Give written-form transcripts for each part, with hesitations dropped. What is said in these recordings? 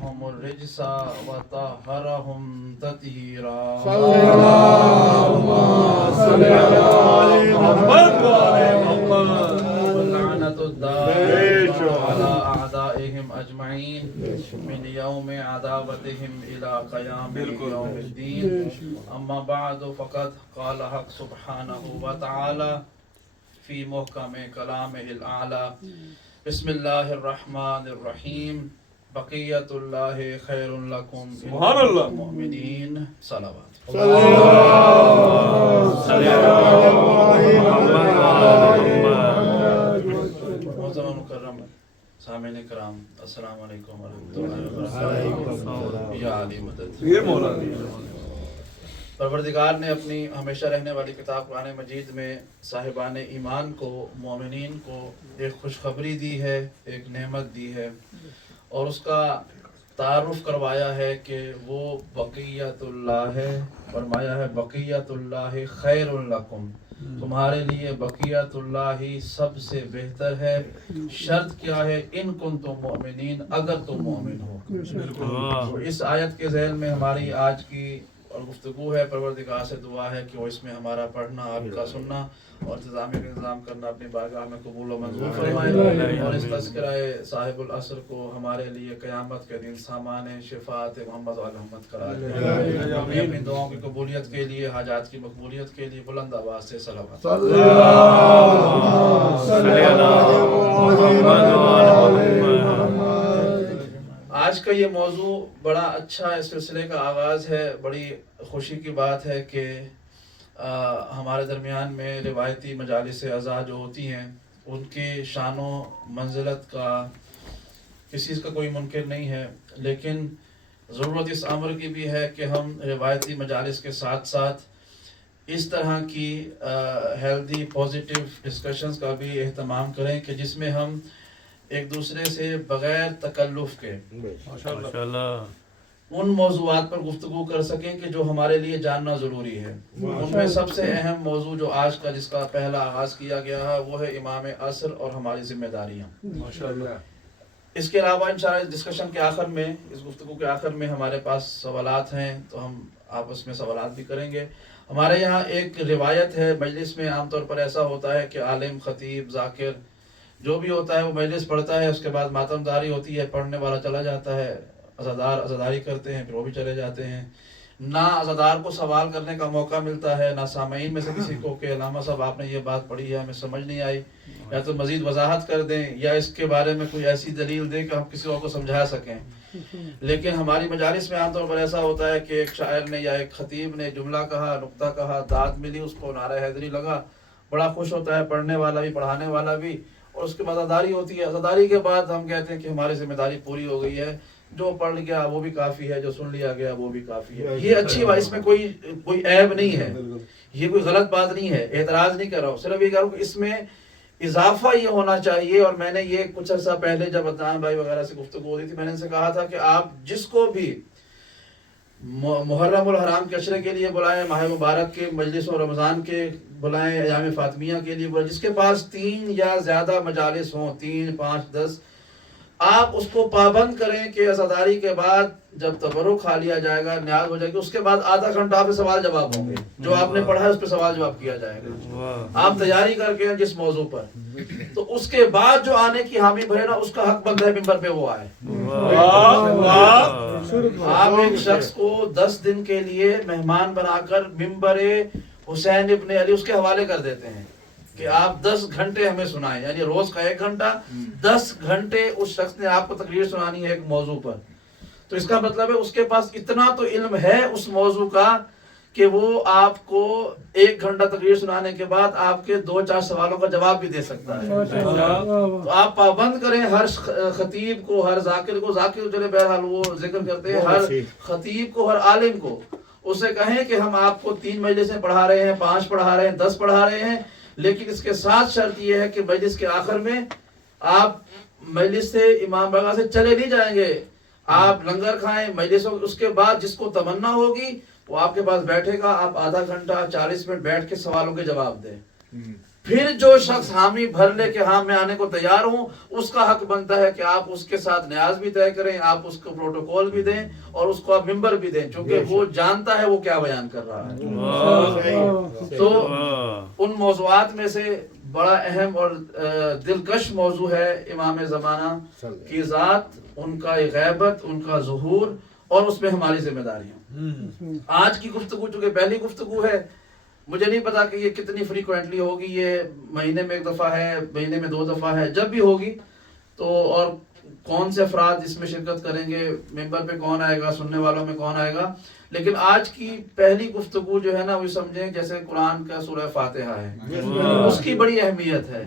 عنهم الرجس وطهرهم تطهيرا اللهم صل على محمد وعلى محمد. واللعنة الدائمة على أعدائهم أجمعين من يوم عداوتهم إلى قيام يوم الدين. أما بعد فقد قال حق سبحانه وتعالى في محكم كلامه الأعلى بسم الله الرحمن الرحيم بقية الله خير لكم سبحان الله. المؤمنين صلوات معظم مکرم سامعین کرام السلام علیکم ورحمۃ اللہ وبرکاتہ. یا علی مدد. پروردگار نے اپنی ہمیشہ رہنے والی کتاب قرآن مجید میں صاحبان ایمان کو مومنین کو ایک خوشخبری دی ہے، ایک نعمت دی ہے اور اس کا تعارف کروایا ہے کہ وہ بقیت اللہ ہے. فرمایا ہے بقیت اللہ خیر لکم، تمہارے لیے بقیت اللہ ہی سب سے بہتر ہے. شرط کیا ہے؟ ان کنتم مؤمنین، اگر تم مومن ہو. تو اس آیت کے ذیل میں ہماری آج کی اور گفتگو ہے. پروردگار سے دعا ہے کہ وہ اس میں ہمارا پڑھنا، آپ کا سننا اور انتظامیہ کا انتظام کرنا اپنی بارگاہ میں قبول و منظور فرمائے اور اس تذکرہ صاحب العصر کو ہمارے لیے قیامت کے دن سامان شفاعت محمد و محمد قرار دے. اپنی دعاؤں کی قبولیت کے لیے، حاجات کی مقبولیت کے لیے بلند آواز سے صلوات. آج کا یہ موضوع بڑا اچھا اس سلسلے کا آغاز ہے. بڑی خوشی کی بات ہے کہ ہمارے درمیان میں روایتی مجالس عزا جو ہوتی ہیں ان کی شان و منزلت کا کسی چیز کا کوئی منکر نہیں ہے، لیکن ضرورت اس امر کی بھی ہے کہ ہم روایتی مجالس کے ساتھ ساتھ اس طرح کی ہیلدی پازیٹیو ڈسکشنز کا بھی اہتمام کریں کہ جس میں ہم ایک دوسرے سے بغیر تکلف کے ان موضوعات پر گفتگو کر سکیں کہ جو ہمارے لیے جاننا ضروری ہے. ان میں سب سے اہم موضوع جو آج کا جس کا پہلا آغاز کیا گیا ہے وہ ہے امام عصر اور ہماری ذمہ داریاں. اس کے علاوہ انشاءاللہ اس ڈسکشن کے آخر میں، اس گفتگو کے آخر میں ہمارے پاس سوالات ہیں تو ہم آپس میں سوالات بھی کریں گے. ہمارے یہاں ایک روایت ہے، مجلس میں عام طور پر ایسا ہوتا ہے کہ عالم، خطیب، ذاکر جو بھی ہوتا ہے وہ مجلس پڑھتا ہے، اس کے بعد ماتم داری ہوتی ہے، پڑھنے والا چلا جاتا ہے، عزادار عزاداری کرتے ہیں، پھر وہ بھی چلے جاتے ہیں. نہ عزادار کو سوال کرنے کا موقع ملتا ہے، نہ سامعین میں سے کسی کو کہ علامہ صاحب آپ نے یہ بات پڑھی ہے ہمیں سمجھ نہیں آئی، یا تو مزید وضاحت کر دیں یا اس کے بارے میں کوئی ایسی دلیل دیں کہ ہم کسی اور کو سمجھا سکیں. لیکن ہماری مجالس میں عام طور پر ایسا ہوتا ہے کہ ایک شاعر نے یا ایک خطیب نے جملہ کہا، نقطہ کہا، داد ملی، اس کو نعرہ حیدری لگا، بڑا خوش ہوتا ہے پڑھنے والا بھی، پڑھانے والا بھی، اور اس کے بعد عزاداری ہوتی ہے. عزاداری کے بعد ہم کہتے ہیں کہ ہماری ذمہ داری پوری ہو گئی ہے، جو پڑھ گیا وہ بھی کافی ہے، جو سن لیا گیا وہ بھی کافی ہے. یہ اچھی بات، اس میں کوئی عیب نہیں ہے، یہ کوئی غلط بات نہیں ہے، اعتراض نہیں کر رہا ہوں. صرف یہ کہہ رہا ہوں کہ اس میں اضافہ یہ ہونا چاہیے. اور میں نے یہ کچھ عرصہ پہلے جب عدنان بھائی وغیرہ سے گفتگو ہو رہی تھی، میں نے ان سے کہا تھا کہ آپ جس کو بھی محرم الحرام کے عشرے کے لیے بلائیں، ماہ مبارک کے مجلس و رمضان کے بلائیں، ایام فاطمیہ کے لیے بلائیں، جس کے پاس 3 یا زیادہ مجالس ہوں، 3، 5، 10، آپ اس کو پابند کریں کہ عزاداری کے بعد جب تبرک کھا لیا جائے گا، نیاز ہو جائے گی، اس کے بعد آدھا گھنٹہ آپ سے سوال جواب ہوں گے، جو آپ نے پڑھا ہے اس پہ سوال جواب کیا جائے گا. آپ تیاری کر کے جس موضوع پر، تو اس کے بعد جو آنے کی حامی بھرے نا، اس کا حق بند ہے ممبر پہ وہ آئے. آپ ایک شخص کو 10 دن کے لیے مہمان بنا کر ممبر حسین ابن علی اس کے حوالے کر دیتے ہیں کہ آپ 10 گھنٹے ہمیں سنائیں، یعنی روز کا 1 گھنٹہ، 10 گھنٹے اس شخص نے آپ کو تقریر سنانی ہے ایک موضوع پر. تو اس کا مطلب ہے اس کے پاس اتنا تو علم ہے اس موضوع کا کہ وہ آپ کو 1 گھنٹہ تقریر سنانے کے بعد آپ کے 2-4 سوالوں کا جواب بھی دے سکتا ہے. تو آپ پابند کریں ہر خطیب کو، ہر ذاکر کو، ذاکر چلے بہرحال وہ ذکر کرتے ہیں، ہر خطیب کو، ہر عالم کو اسے کہیں کہ ہم آپ کو 3 مجلسیں پڑھا رہے ہیں، 5 پڑھا رہے ہیں، 10 پڑھا رہے ہیں، لیکن اس کے ساتھ شرط یہ ہے کہ مجلس کے آخر میں آپ مجلس سے امام بارگاہ سے چلے نہیں جائیں گے، آپ لنگر کھائیں مجلسوں. اس کے بعد جس کو تمنا ہوگی وہ آپ کے پاس بیٹھے گا، آپ آدھا گھنٹہ 40 منٹ بیٹھ کے سوالوں کے جواب دیں. پھر جو شخص حامی بھر لے کہ ہاں میں آنے کو تیار ہوں، اس کا حق بنتا ہے کہ آپ اس کے ساتھ نیاز بھی طے کریں، آپ اس کو پروٹوکول بھی دیں اور اس کو آپ ممبر بھی دیں، چونکہ وہ جانتا ہے وہ کیا بیان کر رہا ہے۔ تو ان موضوعات میں سے بڑا اہم اور دلکش موضوع ہے امام زمانہ کی ذات، ان کا غیبت، ان کا ظہور اور اس میں ہماری ذمہ داریاں۔ آج کی گفتگو چونکہ پہلی گفتگو ہے، مجھے نہیں پتا کہ یہ کتنی فریکوینٹلی ہوگی، یہ مہینے میں 1 دفعہ ہے، مہینے میں 2 دفعہ ہے، جب بھی ہوگی تو، اور کون سے افراد اس میں شرکت کریں گے، ممبر پہ کون آئے گا، سننے والوں میں کون آئے گا، لیکن آج کی پہلی گفتگو جو ہے نا وہ سمجھیں جیسے قرآن کا سورہ فاتحہ ہے، اس کی بڑی اہمیت ہے،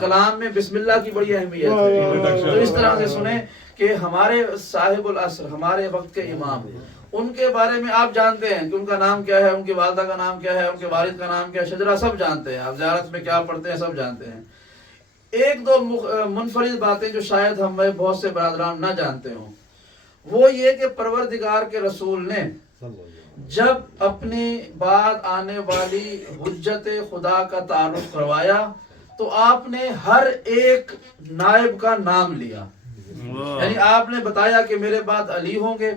کلام میں بسم اللہ کی بڑی اہمیت ہے۔ تو اس طرح سے سنیں کہ ہمارے صاحب العصر، ہمارے وقت کے امام، ان کے بارے میں آپ جانتے ہیں کہ ان کا نام کیا ہے، ان کی والدہ کا نام کیا ہے، ان کے والد کا نام کیا ہے، شجرہ سب جانتے ہیں، آپ زیارت میں کیا پڑھتے ہیں سب جانتے ہیں۔ ایک دو منفرد باتیں جو شاید ہم میں بہت سے برادران نہ جانتے ہوں، وہ یہ کہ پروردگار کے رسول نے جب اپنی بعد آنے والی حجت خدا کا تعارف کروایا تو آپ نے ہر ایک نائب کا نام لیا، یعنی آپ نے بتایا کہ میرے بعد علی ہوں گے،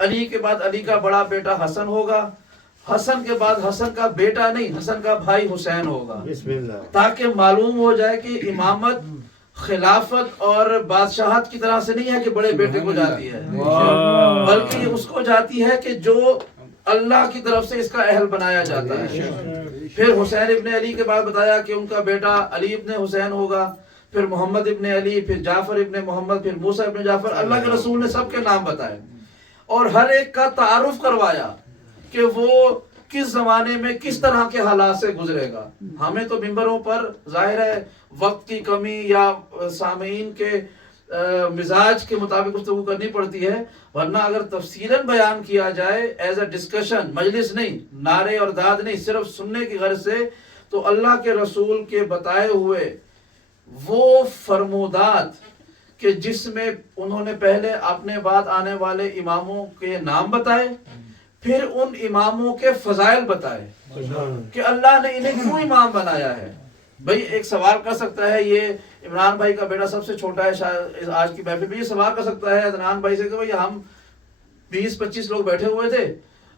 علی کے بعد علی کا بڑا بیٹا حسن ہوگا، حسن کے بعد حسن کا بیٹا نہیں، حسن کا بھائی حسین ہوگا، تاکہ معلوم ہو جائے کہ امامت خلافت اور بادشاہت کی طرح سے نہیں ہے کہ بڑے بیٹے کو جاتی ہے، بلکہ یہ اس کو جاتی ہے کہ جو اللہ کی طرف سے اس کا اہل بنایا جاتا ہے۔ پھر حسین ابن علی کے بعد بتایا کہ ان کا بیٹا علی ابن حسین ہوگا، پھر محمد ابن علی، پھر جعفر ابن محمد، پھر موسیٰ ابن جعفر، اللہ کے رسول نے سب کے نام بتائے اور ہر ایک کا تعارف کروایا کہ وہ کس زمانے میں کس طرح کے حالات سے گزرے گا۔ ہمیں تو ممبروں پر ظاہر ہے وقت کی کمی یا سامعین کے مزاج کے مطابق گفتگو کرنی پڑتی ہے، ورنہ اگر تفصیلاً بیان کیا جائے ایز اے ڈسکشن، مجلس نہیں، نعرے اور داد نہیں، صرف سننے کی غرض سے، تو اللہ کے رسول کے بتائے ہوئے وہ فرمودات کہ جس میں انہوں نے پہلے اپنے بعد آنے والے اماموں کے نام بتائے، پھر ان اماموں کے فضائل بتائے کہ اللہ نے انہیں کیوں امام بنایا ہے۔ بھئی ایک سوال کر سکتا ہے، یہ عمران بھائی کا بیٹا سب سے چھوٹا ہے شاید آج کی محفل میں، یہ سوال کر سکتا ہے عدنان بھائی سے کہ بھئی ہم 20-25 لوگ بیٹھے ہوئے تھے،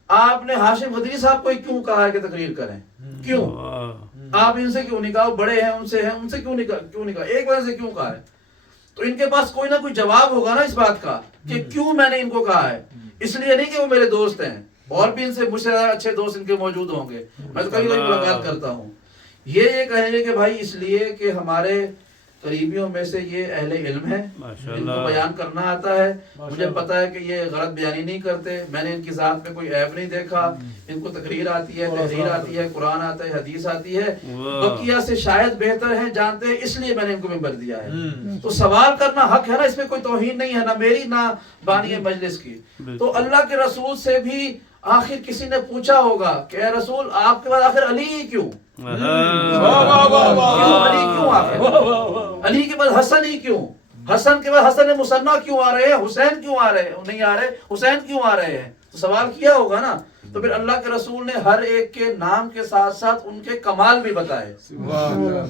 آپ نے ہاشم غدری صاحب کو کیوں کہا ہے کہ تقریر کریں؟ کیوں؟ آپ ان سے کیوں نہیں کہا؟ بڑے ہیں، ان سے کیوں نہیں کہا؟ ایک وجہ سے کیوں کہا ہے؟ تو ان کے پاس کوئی نہ کوئی جواب ہوگا نا اس بات کا کہ کیوں میں نے ان کو کہا ہے۔ اس لیے نہیں کہ وہ میرے دوست ہیں، اور بھی ان سے مجھ سے اچھے دوست ان کے موجود ہوں گے، میں تو کبھی کبھی ملاقات کرتا ہوں۔ یہ کہیں گے کہ بھائی اس لیے کہ ہمارے قریبیوں میں سے یہ اہل علم ہیں، ان کو بیان کرنا آتا ہے، مجھے پتا ہے کہ یہ غلط بیانی نہیں کرتے، میں نے ان کی ذات میں کوئی عیب نہیں دیکھا، ان کو تقریر آتی ہے، تحریر آتی ہے، قرآن آتا ہے، حدیث آتی ہے، بقیہ سے شاید بہتر ہیں، جانتے ہیں، اس لیے میں نے ان کو ممبر دیا ہے۔ تو سوال کرنا حق ہے نا، اس میں کوئی توہین نہیں ہے، نہ میری نہ بانی مجلس کی۔ تو اللہ کے رسول سے بھی آخر کسی نے پوچھا ہوگا کہ اے رسول آپ کے بعد آخر علی ہی کیوں؟ علی کیوں آخر؟ علی کے بعد حسن ہی کیوں؟ حسن کے بعد حسن مصنع کیوں آ رہے ہیں؟ حسین کیوں آ رہے ہیں؟ نہیں آ رہے، حسین کیوں آ رہے ہیں؟ تو سوال کیا ہوگا نا۔ تو پھر اللہ کے رسول نے ہر ایک کے نام کے ساتھ ساتھ ان کے کمال بھی بتائے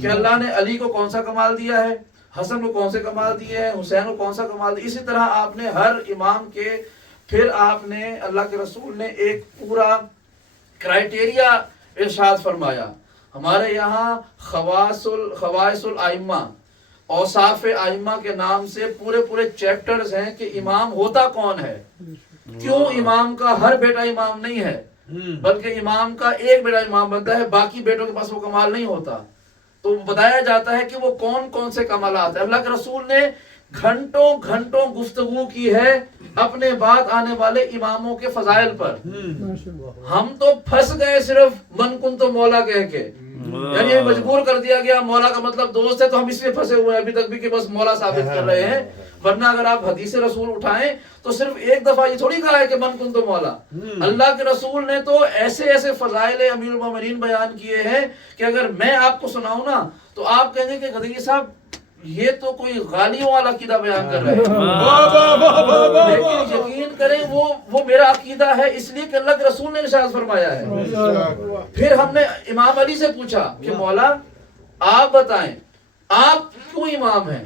کہ اللہ نے علی کو کون سا کمال دیا ہے، حسن کو کون سے کمال دیے ہیں، حسین کو کون سا کمال دیا۔ اسی طرح آپ نے ہر امام کے، پھر آپ نے اللہ کے رسول نے ایک پورا کرائٹیریا ارشاد فرمایا۔ ہمارے یہاں خواص الائمہ، اوصاف ائمہ کے نام سے پورے چیپٹرز ہیں کہ امام ہوتا کون ہے، کیوں امام کا ہر بیٹا امام نہیں ہے، بلکہ امام کا ایک بیٹا امام بنتا ہے، باقی بیٹوں کے پاس وہ کمال نہیں ہوتا۔ تو بتایا جاتا ہے کہ وہ کون کون سے کمالات ہیں۔ اللہ کے رسول نے گھنٹوں گفتگو کی ہے اپنے بعد آنے والے اماموں کے فضائل پر۔ ہم تو پھنس گئے صرف من کن تو مولا کہہ کے، یعنی ہمیں مجبور کر دیا گیا، مولا کا مطلب دوست ہے، تو ہم اس لیے پھنسے ہوئے ہیں ابھی تک بھی کہ بس مولا ثابت کر رہے ہیں۔ ورنہ اگر آپ حدیث رسول اٹھائیں تو صرف ایک دفعہ یہ تھوڑی کہا ہے کہ من کن تو مولا۔ اللہ کے رسول نے تو ایسے فضائل امیر المومنین بیان کیے ہیں کہ اگر میں آپ کو سناؤں نا تو آپ کہیں گے کہ غدری صاحب یہ تو کوئی غالیوں والا عقیدہ بیان کر رہے ہیں، لیکن یقین یقین کریں وہ میرا عقیدہ ہے، اس لیے کہ اللہ کے رسول نے ارشاد فرمایا ہے۔ پھر ہم نے امام علی سے پوچھا کہ مولا آپ بتائیں آپ کیوں امام ہیں؟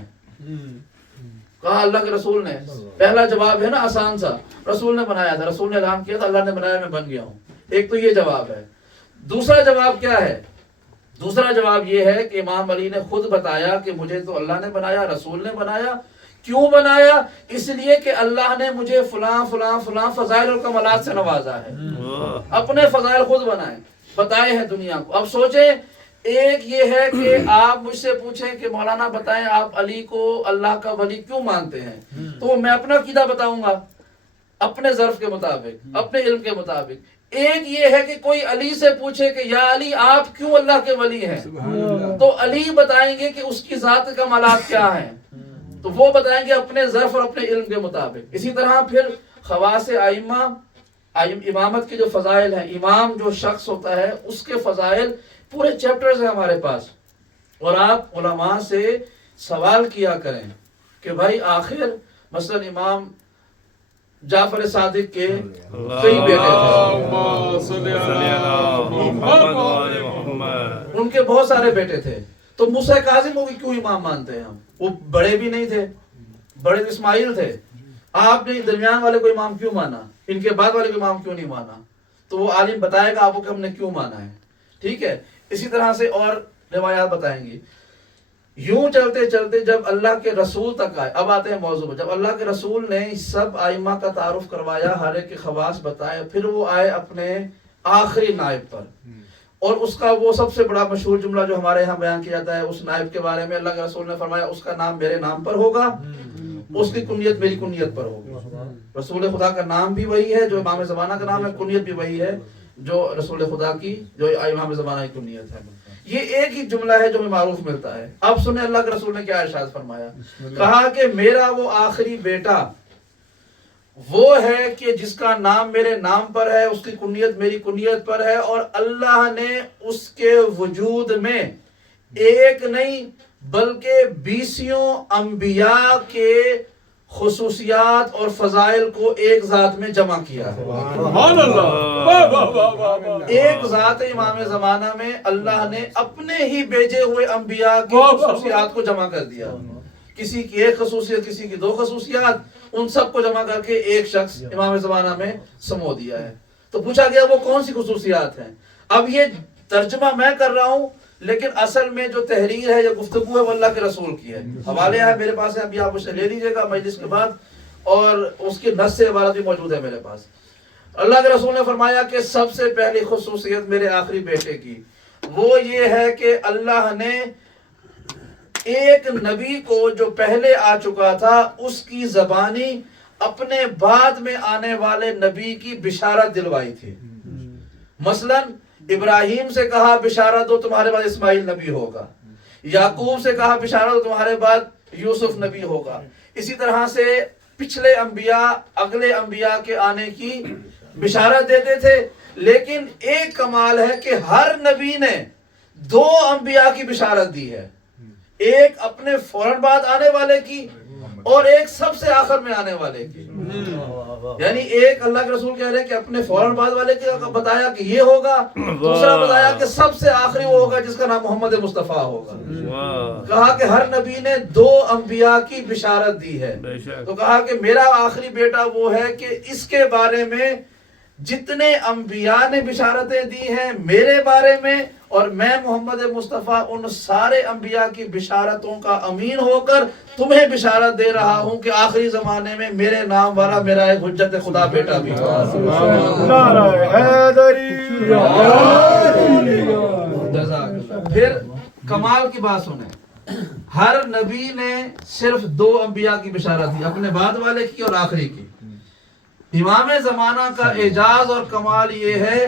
کہا اللہ کے رسول نے۔ پہلا جواب ہے نا آسان سا، رسول نے بنایا تھا، رسول نے اعلان کیا تھا، اللہ نے بنایا میں بن گیا ہوں، ایک تو یہ جواب ہے۔ دوسرا جواب کیا ہے؟ دوسرا جواب یہ ہے کہ امام علی نے خود بتایا کہ مجھے تو اللہ نے بنایا، رسول نے بنایا۔ کیوں بنایا؟ اس لیے کہ اللہ نے مجھے فلاں فلاں فلاں فضائل اور کمالات سے نوازا ہے، اپنے فضائل خود بتائے ہیں دنیا کو۔ اب سوچیں، ایک یہ ہے کہ آپ مجھ سے پوچھیں کہ مولانا بتائیں آپ علی کو اللہ کا ولی کیوں مانتے ہیں، تو میں اپنا عقیدہ بتاؤں گا اپنے ظرف کے مطابق، اپنے علم کے مطابق۔ ایک یہ ہے کہ کوئی علی سے پوچھے کہ یا علی آپ کیوں اللہ کے ولی ہیں، تو علی بتائیں گے کہ اس کی ذات کے کمالات کیا ہیں، تو وہ بتائیں گے اپنے ظرف اور اپنے علم کے مطابق۔ اسی طرح پھر خواص ائمہ، امامت کے جو فضائل ہیں، امام جو شخص ہوتا ہے اس کے فضائل پورے چیپٹرز ہیں ہمارے پاس، اور آپ علماء سے سوال کیا کریں کہ بھائی آخر مثلا امام جعفر صادق کے کئی بیٹے تھے، ان کے بہت سارے بیٹے تھے، تو موسیٰ کاظم کو کیوں امام مانتے ہیں ہم؟ وہ بڑے بھی نہیں تھے، بڑے اسماعیل تھے، آپ نے درمیان والے کو امام کیوں مانا، ان کے بعد والے کو امام کیوں نہیں مانا؟ تو وہ عالم بتائے گا آپ کو کہ ہم نے کیوں مانا ہے، ٹھیک ہے۔ اسی طرح سے اور روایات بتائیں گے۔ یوں چلتے چلتے جب اللہ کے رسول تک آئے، اب آتے ہیں موضوع پر، جب اللہ کے رسول نے سب ائمہ کا تعارف کروایا، ہر ایک کے خواص بتائے، پھر وہ آئے اپنے آخری نائب پر، اور اس کا وہ سب سے بڑا مشہور جملہ جو ہمارے یہاں بیان کیا جاتا ہے اس نائب کے بارے میں، اللہ کے رسول نے فرمایا اس کا نام میرے نام پر ہوگا، اس کی کنیت میری کنیت پر ہوگی۔ رسول خدا کا نام بھی وہی ہے جو امام زمانہ کا نام ہے، کنیت بھی وہی ہے جو رسول خدا کی جو امام زمانہ کی کنیت ہے۔ یہ ایک ہی جملہ ہے جو ہمیں معروف ملتا ہے۔ اب سنیں اللہ کے رسول نے کیا ارشاد فرمایا، کہا کہ میرا وہ آخری بیٹا وہ ہے کہ جس کا نام میرے نام پر ہے، اس کی کنیت میری کنیت پر ہے، اور اللہ نے اس کے وجود میں ایک نہیں بلکہ 20 انبیاء کے خصوصیات اور فضائل کو ایک ذات میں جمع کیا ہے۔ سبحان اللہ، ایک ذات امام زمانہ میں اللہ نے اپنے ہی بھیجے ہوئے انبیاء کی خصوصیات کو جمع کر دیا، کسی کی ایک خصوصیت، کسی کی 2 خصوصیات، ان سب کو جمع کر کے ایک شخص امام زمانہ میں سمو دیا ہے۔ تو پوچھا گیا وہ کون سی خصوصیات ہیں؟ اب یہ ترجمہ میں کر رہا ہوں، لیکن اصل میں جو تحریر ہے یا گفتگو ہے وہ اللہ کے رسول کی ہے۔ حوالے ہیں میرے پاس ہیں، ابھی آپ اسے لے لیجئے گا مجلس کے بعد، اور اس کی نص سے عبارت بھی موجود ہے میرے پاس۔ اللہ کے رسول نے فرمایا کہ سب سے پہلی خصوصیت میرے آخری بیٹے کی وہ یہ ہے کہ اللہ نے ایک نبی کو جو پہلے آ چکا تھا اس کی زبانی اپنے بعد میں آنے والے نبی کی بشارت دلوائی تھی۔ مثلا ابراہیم سے کہا بشارت دو تمہارے بعد اسماعیل نبی ہوگا، یعقوب سے کہا بشارت دو تمہارے بعد یوسف نبی ہوگا۔ اسی طرح سے پچھلے انبیاء اگلے انبیاء کے آنے کی بشارت دیتے تھے، لیکن ایک کمال ہے کہ ہر نبی نے 2 انبیاء کی بشارت دی ہے، ایک اپنے فوراً بعد آنے والے کی اور ایک سب سے آخر میں آنے والے کی۔ یعنی ایک اللہ کے رسول کہہ رہے ہیں کہ اپنے فوراً بعد والے کی بتایا کہ یہ ہوگا، دوسرا بتایا کہ سب سے آخری وہ ہوگا جس کا نام محمد مصطفیٰ ہوگا۔ کہا کہ ہر نبی نے 2 انبیاء کی بشارت دی ہے، تو کہا کہ میرا آخری بیٹا وہ ہے کہ اس کے بارے میں جتنے انبیاء نے بشارتیں دی ہیں میرے بارے میں، اور میں محمد مصطفیٰ ان سارے انبیاء کی بشارتوں کا امین ہو کر تمہیں بشارت دے رہا ہوں کہ آخری زمانے میں میرے نام والا میرا ایک حجت خدا بیٹا بھی ہوگا۔ پھر کمال کی بات سنیں، ہر نبی نے صرف 2 انبیاء کی بشارت دی، اپنے بعد والے کی اور آخری کی۔ امام زمانہ کا اعجاز اور کمال یہ ہے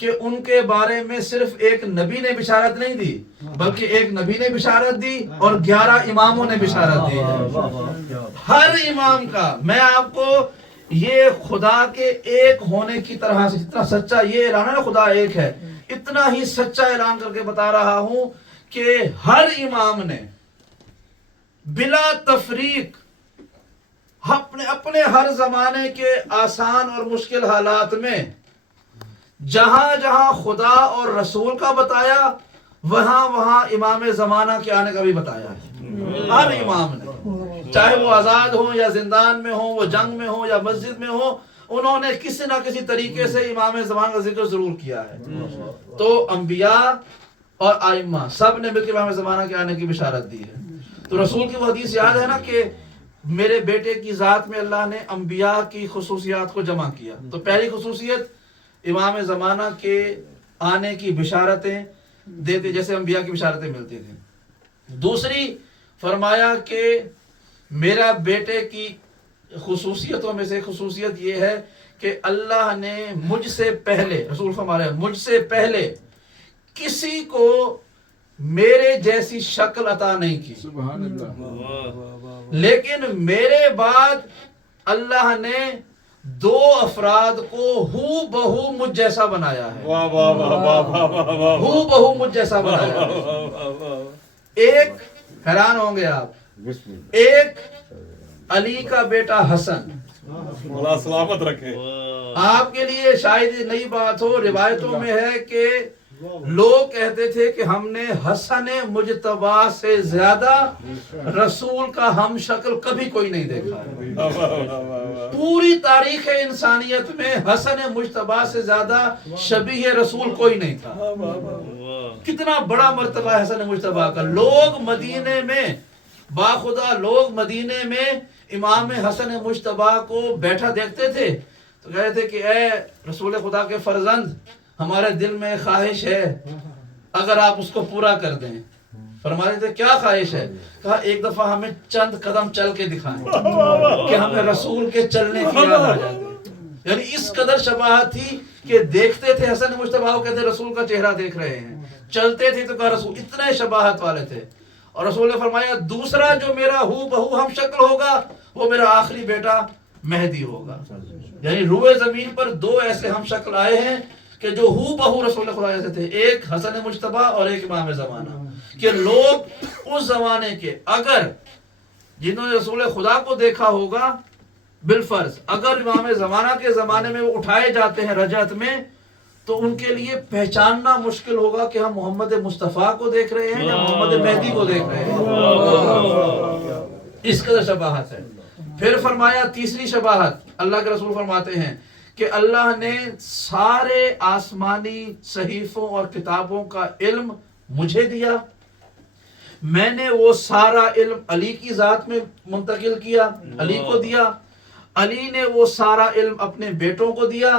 کہ ان کے بارے میں صرف ایک نبی نے بشارت نہیں دی، بلکہ ایک نبی نے بشارت دی اور 11 اماموں نے بشارت دی۔ ہر امام کا میں آپ کو یہ خدا کے ایک ہونے کی طرح سے اتنا سچا یہ اعلان ہے نا خدا ایک ہے، اتنا ہی سچا اعلان کر کے بتا رہا ہوں کہ ہر امام نے بلا تفریق اپنے ہر زمانے کے آسان اور مشکل حالات میں جہاں جہاں خدا اور رسول کا بتایا وہاں وہاں امام زمانہ کے آنے کا بھی بتایا ہے. ہر امام نے، چاہے وہ آزاد ہوں یا زندان میں ہوں، وہ جنگ میں ہوں یا مسجد میں ہوں، انہوں نے کسی نہ کسی طریقے سے امام زمانہ کا ذکر ضرور کیا ہے. تو انبیاء اور ائمہ سب نے مل کے امام زمانہ کے آنے کی بشارت دی ہے. تو رسول کی وہ حدیث یاد ہے نا کہ میرے بیٹے کی ذات میں اللہ نے انبیاء کی خصوصیات کو جمع کیا. تو پہلی خصوصیت امام زمانہ کے آنے کی بشارتیں دیتے، جیسے انبیاء کی بشارتیں ملتی تھیں. دوسری فرمایا کہ میرا بیٹے کی خصوصیتوں میں سے خصوصیت یہ ہے کہ اللہ نے مجھ سے پہلے، رسول فرما رہے ہیں، مجھ سے پہلے کسی کو میرے جیسی شکل عطا نہیں کی، سبحان اللہ. لیکن میرے بعد اللہ نے دو افراد کو ہو بہو مجھ جیسا بنایا ہے. واہ واہ واہ واہ واہ واہ واہ. ہو بہو مجھ جیسا بنایا ہے. ایک حیران ہوں گے آپ، ایک علی کا بیٹا حسن، اللہ سلامت رکھے. آپ کے لیے شاید یہ نئی بات ہو، روایتوں میں ہے کہ لوگ کہتے تھے کہ ہم نے حسن مجتبی سے زیادہ رسول کا ہم شکل کبھی کوئی نہیں دیکھا. پوری تاریخ انسانیت میں حسن مجتبی سے زیادہ شبیہ رسول کوئی نہیں تھا. کتنا بڑا مرتبہ ہے حسن مجتبی کا. لوگ مدینے میں، باخدا لوگ مدینے میں امام حسن مجتبی کو بیٹھا دیکھتے تھے تو کہتے تھے کہ اے رسول خدا کے فرزند، ہمارے دل میں خواہش ہے، اگر آپ اس کو پورا کر دیں. فرماتے تھے کیا خواہش ہے؟ کہا ایک دفعہ ہمیں چند قدم چل کے دکھائیں کہ ہمیں رسول کے چلنے کی یاد آ جائے. یعنی اس قدر شباہت تھی کہ دیکھتے تھے حسن مجتبی کو، کہتے رسول کا چہرہ دیکھ رہے ہیں. چلتے تھے تو کہا رسول، اتنے شباہت والے تھے. اور رسول نے فرمایا دوسرا جو میرا ہو بہو ہم شکل ہوگا وہ میرا آخری بیٹا مہدی ہوگا. یعنی روئے زمین پر دو ایسے ہم شکل آئے ہیں کہ جو ہو بہو رسول خدا جیسے تھے، ایک حسن مجتبی اور ایک امام زمانہ. کہ لوگ اس زمانے کے اگر جنہوں نے رسول خدا کو دیکھا ہوگا بالفرض، اگر امام زمانہ کے زمانے میں وہ اٹھائے جاتے ہیں رجعت میں، تو ان کے لیے پہچاننا مشکل ہوگا کہ ہم محمد مصطفیٰ کو دیکھ رہے ہیں یا محمد مہدی کو دیکھ رہے ہیں. اس قدر شباہت ہے. پھر فرمایا تیسری شباہت، اللہ کے رسول فرماتے ہیں کہ اللہ نے سارے آسمانی صحیفوں اور کتابوں کا علم مجھے دیا، میں نے وہ سارا علم علی کی ذات میں منتقل کیا، علی کو دیا، علی نے وہ سارا علم اپنے بیٹوں کو دیا،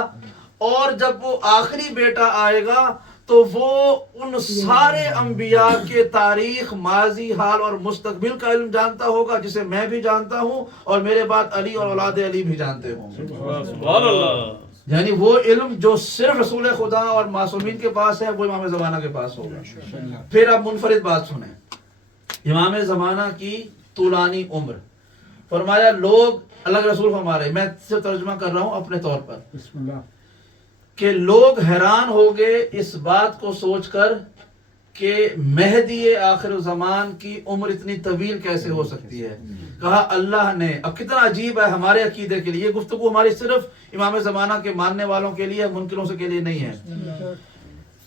اور جب وہ آخری بیٹا آئے گا تو وہ ان سارے انبیاء کے تاریخ، ماضی، حال اور مستقبل کا علم جانتا ہوگا جسے میں بھی جانتا ہوں اور میرے بعد علی اور اولاد علی بھی جانتے ہوں. سبحان اللہ. یعنی وہ علم جو صرف رسول خدا اور معصومین کے پاس ہے وہ امام زمانہ کے پاس ہوگا. پھر اب منفرد بات سنیں، امام زمانہ کی طولانی عمر. فرمایا لوگ، اللہ کے رسول فرما رہے ہیں، میں صرف ترجمہ کر رہا ہوں اپنے طور پر، کہ لوگ حیران ہو گئے اس بات کو سوچ کر کہ مہدی آخر زمان کی عمر اتنی طویل کیسے ہو سکتی ہے. کہا اللہ نے، اب کتنا عجیب ہے ہمارے عقیدے کے لیے، یہ گفتگو ہماری صرف امام زمانہ کے ماننے والوں کے لیے، منکروں سے کے لیے نہیں ہے،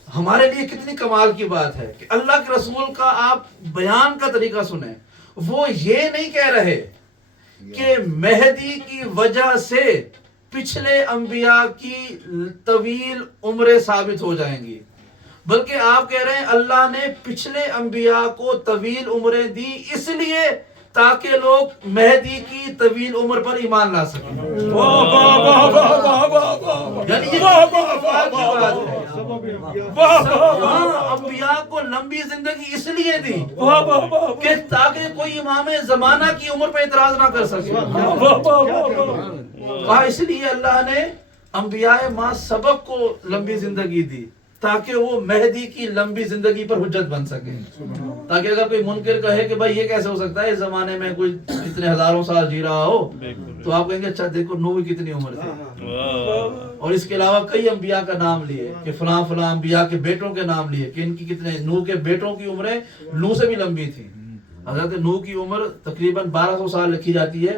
ہمارے لیے کتنی کمال کی بات ہے کہ اللہ کے رسول کا آپ بیان کا طریقہ سنیں. وہ یہ نہیں کہہ رہے کہ مہدی کی وجہ سے پچھلے انبیاء کی طویل عمریں ثابت ہو جائیں گی، بلکہ آپ کہہ رہے ہیں اللہ نے پچھلے انبیاء کو طویل عمریں دی اس لیے تاکہ لوگ مہدی کی طویل عمر پر ایمان لا سکیں. یعنی یہ انبیاء کو لمبی زندگی اس لیے دی کہ تاکہ کوئی امام زمانہ کی عمر پہ اعتراض نہ کر سکے. کہا اس لیے اللہ نے انبیاء ما سبق کو لمبی زندگی دی تاکہ وہ مہدی کی لمبی زندگی پر حجت بن سکے. تاکہ اگر کوئی منکر کہے کہ بھائی یہ کیسے ہو سکتا ہے اس زمانے میں کوئی اتنے ہزاروں سال جی رہا ہو، تو آپ کہیں گے اچھا دیکھو نوح کی کتنی عمر تھی، اور اس کے علاوہ کئی انبیاء کا نام لیے کہ فلاں فلاں انبیاء کے بیٹوں کے نام لیے کہ ان کی کتنے، نوح کے بیٹوں کی عمریں نوح سے بھی لمبی تھی. حضرت نوح کی عمر تقریباً 1200 سال لکھی جاتی ہے،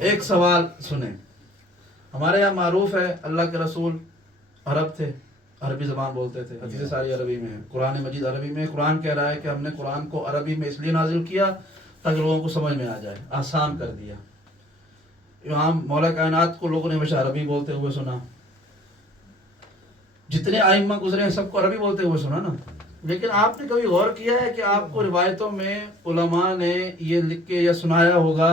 ایک سوال سنیں. ہمارے یہاں معروف ہے اللہ کے رسول عرب تھے, عربی زبان بولتے تھے, حدیثیں ساری عربی میں ہیں, قرآن مجید عربی میں. قرآن کہہ رہا ہے کہ ہم نے قرآن کو عربی میں اس لیے نازل کیا تاکہ لوگوں کو سمجھ میں آ جائے, آسان کر دیا. امام مولا کائنات کو لوگوں نے ہمیشہ عربی بولتے ہوئے سنا, جتنے ائمہ گزرے ہیں سب کو عربی بولتے ہوئے سنا نا. لیکن آپ نے کبھی غور کیا ہے کہ آپ کو روایتوں میں علماء نے یہ لکھ کے یا سنایا ہوگا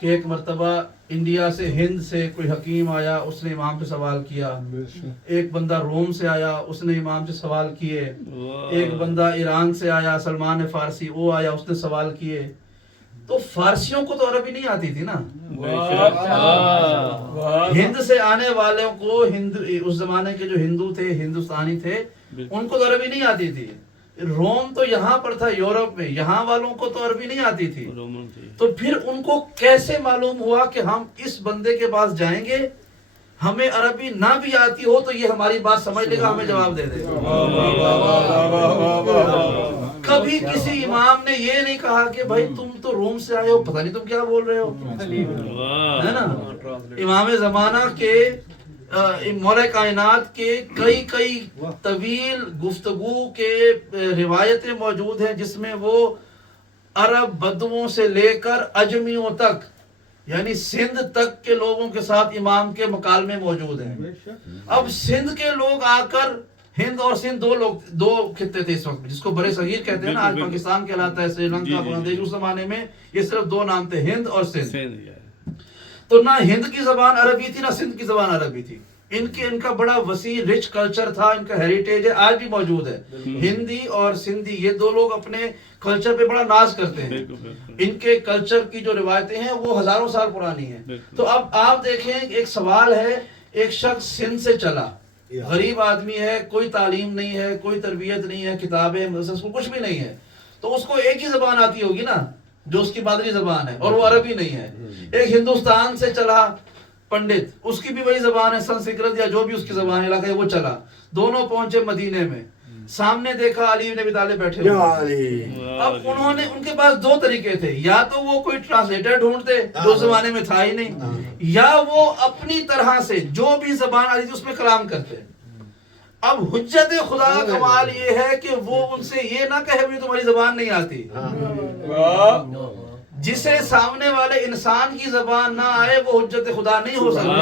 کہ ایک مرتبہ انڈیا سے, ہند سے کوئی حکیم آیا, اس نے امام سے سوال کیا. ایک بندہ روم سے آیا, اس نے امام سے سوال کیے. ایک بندہ ایران سے آیا, سلمان فارسی, وہ آیا, اس نے سوال کیے. تو فارسیوں کو تو عربی نہیں آتی تھی نا. ہند سے آنے والوں کو, اس زمانے کے جو ہندو تھے, ہندوستانی تھے, ان کو تو عربی نہیں آتی تھی. روم تو یہاں پر تھا یورپ میں, یہاں والوں کو تو عربی نہیں آتی تھی. تو پھر ان کو کیسے معلوم ہوا کہ ہم اس بندے کے پاس جائیں گے, ہمیں عربی نہ بھی آتی ہو تو یہ ہماری بات سمجھ لے گا, ہمیں جواب دے دے گا. کبھی کسی امام نے یہ نہیں کہا کہ بھائی تم تو روم سے آئے ہو, پتہ نہیں تم کیا بول رہے ہو, ہے نا. امام زمانہ کے, مولا کائنات کے کئی طویل گفتگو کے روایتیں موجود ہیں جس میں وہ عرب بدوؤں سے لے کر اجمیوں تک, یعنی سندھ تک کے لوگوں کے ساتھ امام کے مکالمے موجود ہیں. اب سندھ کے لوگ آ کر, ہند اور سندھ دو خطے تھے اس وقت, جس کو برے صغیر کہتے ہیں نا, آج پاکستان کہلاتا ہے, سری لنکا, بنگلہ دیش. اس زمانے میں یہ صرف دو نام تھے, ہند اور سندھ. تو نہ ہند کی زبان عربی تھی نہ سندھ کی زبان عربی تھی. ان کا بڑا وسیع رچ کلچر تھا, ان کا ہیریٹیج ہے, آج بھی موجود ہے. ہندی اور سندھی یہ دو لوگ اپنے کلچر پہ بڑا ناز کرتے ہیں. ان کے کلچر کی جو روایتیں ہیں وہ ہزاروں سال پرانی ہیں. تو اب آپ دیکھیں, ایک سوال ہے, ایک شخص سندھ سے چلا, غریب آدمی ہے, کوئی تعلیم نہیں ہے, کوئی تربیت نہیں ہے, کتابیں کچھ بھی نہیں ہے, تو اس کو ایک ہی زبان آتی ہوگی نا جو اس کی مادری زبان ہے, اور وہ عربی نہیں ہے. ایک ہندوستان سے چلا پنڈت, اس کی بھی وہی زبان ہے, سنسکرت یا جو بھی اس کی زبان علاقہ ہے, وہ چلا. دونوں پہنچے مدینے میں, سامنے دیکھا علی بن ابی طالب بیٹھے ہوئے. اب انہوں نے, ان کے پاس دو طریقے تھے, یا تو وہ کوئی ٹرانسلیٹر ڈھونڈتے جو زمانے میں تھا ہی نہیں, یا وہ اپنی طرح سے جو بھی زبان آتی تھی اس میں کلام کرتے. اب حجت خدا کا کمال یہ ہے کہ وہ ان سے یہ نہ کہے مجھے تمہاری زبان نہیں آتی. جسے سامنے والے انسان کی زبان نہ آئے وہ حجت خدا نہیں ہو سکتی.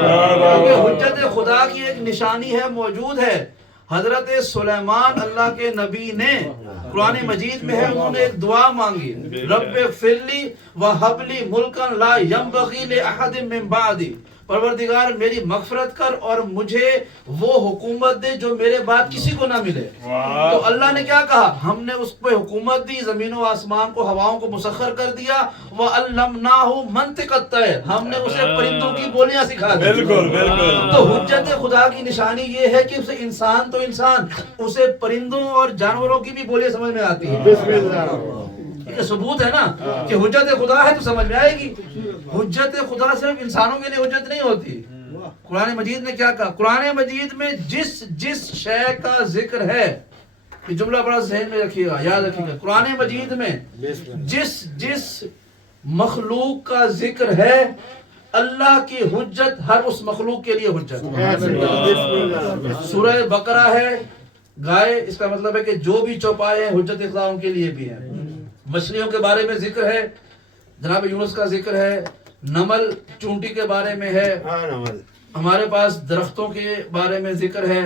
کیونکہ حجت خدا کی ایک نشانی ہے, موجود ہے. حضرت سلیمان اللہ کے نبی نے, قرآن مجید میں ہے, انہوں نے ایک دعا مانگی, رب اغفر لی وہب لی ملکا لا ینبغی لأحد من بعدی, پروردگار میری مغفرت کر اور مجھے وہ حکومت دے جو میرے بعد کسی کو نہ ملے. تو اللہ نے کیا کہا, ہم نے اس پہ حکومت دی, زمین و آسمان کو, ہواؤں کو مسخر کر دیا. وَعَلَّمْنَاهُ مَنْطِقَ الطَّيْرِ, ہم نے اسے پرندوں کی بولیاں سکھا دی. تو حجت خدا کی نشانی یہ ہے کہ اسے انسان تو انسان, اسے پرندوں اور جانوروں کی بھی بولیاں سمجھ میں آتی ہیں. بسم اللہ, یہ ثبوت ہے نا کہ حجت خدا ہے تو سمجھ میں آئے گی. حجت خدا صرف انسانوں کے لیے حجت نہیں ہوتی. قرآن مجید نے کیا کہا, قرآن مجید میں جس شے کا ذکر ہے, یہ جملہ بڑا ذہن میں رکھیے گا, یاد رکھیے گا, قرآن مجید میں جس مخلوق کا ذکر ہے, اللہ کی حجت ہر اس مخلوق کے لیے حجت ہے. سورہ بقرہ ہے گائے, اس کا مطلب ہے کہ جو بھی چوپائے ہیں حجت خدا ان کے لیے بھی ہے. مچھلیوں کے بارے میں ذکر ہے, جناب یونس کا ذکر ہے. نمل چونٹی کے بارے میں ہے. ہمارے پاس درختوں کے بارے میں ذکر ہے,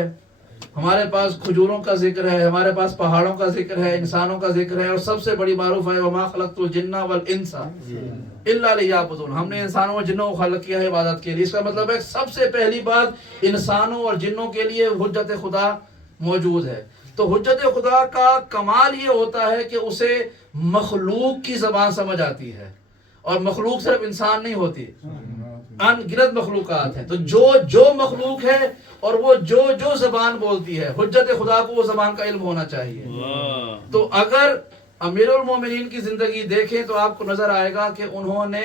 ہمارے پاس کھجوروں کا ذکر ہے, ہمارے پاس پہاڑوں کا ذکر ہے, انسانوں کا ذکر ہے, اور سب سے بڑی معروف ہے وما خلقت الجن والانس الا لیعبدون, ہم نے انسانوں اور جنوں کو خلق کیا ہے عبادت کے لیے. اس کا مطلب ہے سب سے پہلی بات انسانوں اور جنوں کے لیے حجت خدا موجود ہے. تو حجت خدا کا کمال یہ ہوتا ہے کہ اسے مخلوق کی زبان سمجھ آتی ہے, اور مخلوق صرف انسان نہیں ہوتی, ان گنت مخلوقات ہیں. تو جو مخلوق ہے اور وہ جو زبان بولتی ہے, حجت خدا کو وہ زبان کا علم ہونا چاہیے. تو اگر امیر المومنین کی زندگی دیکھیں تو آپ کو نظر آئے گا کہ انہوں نے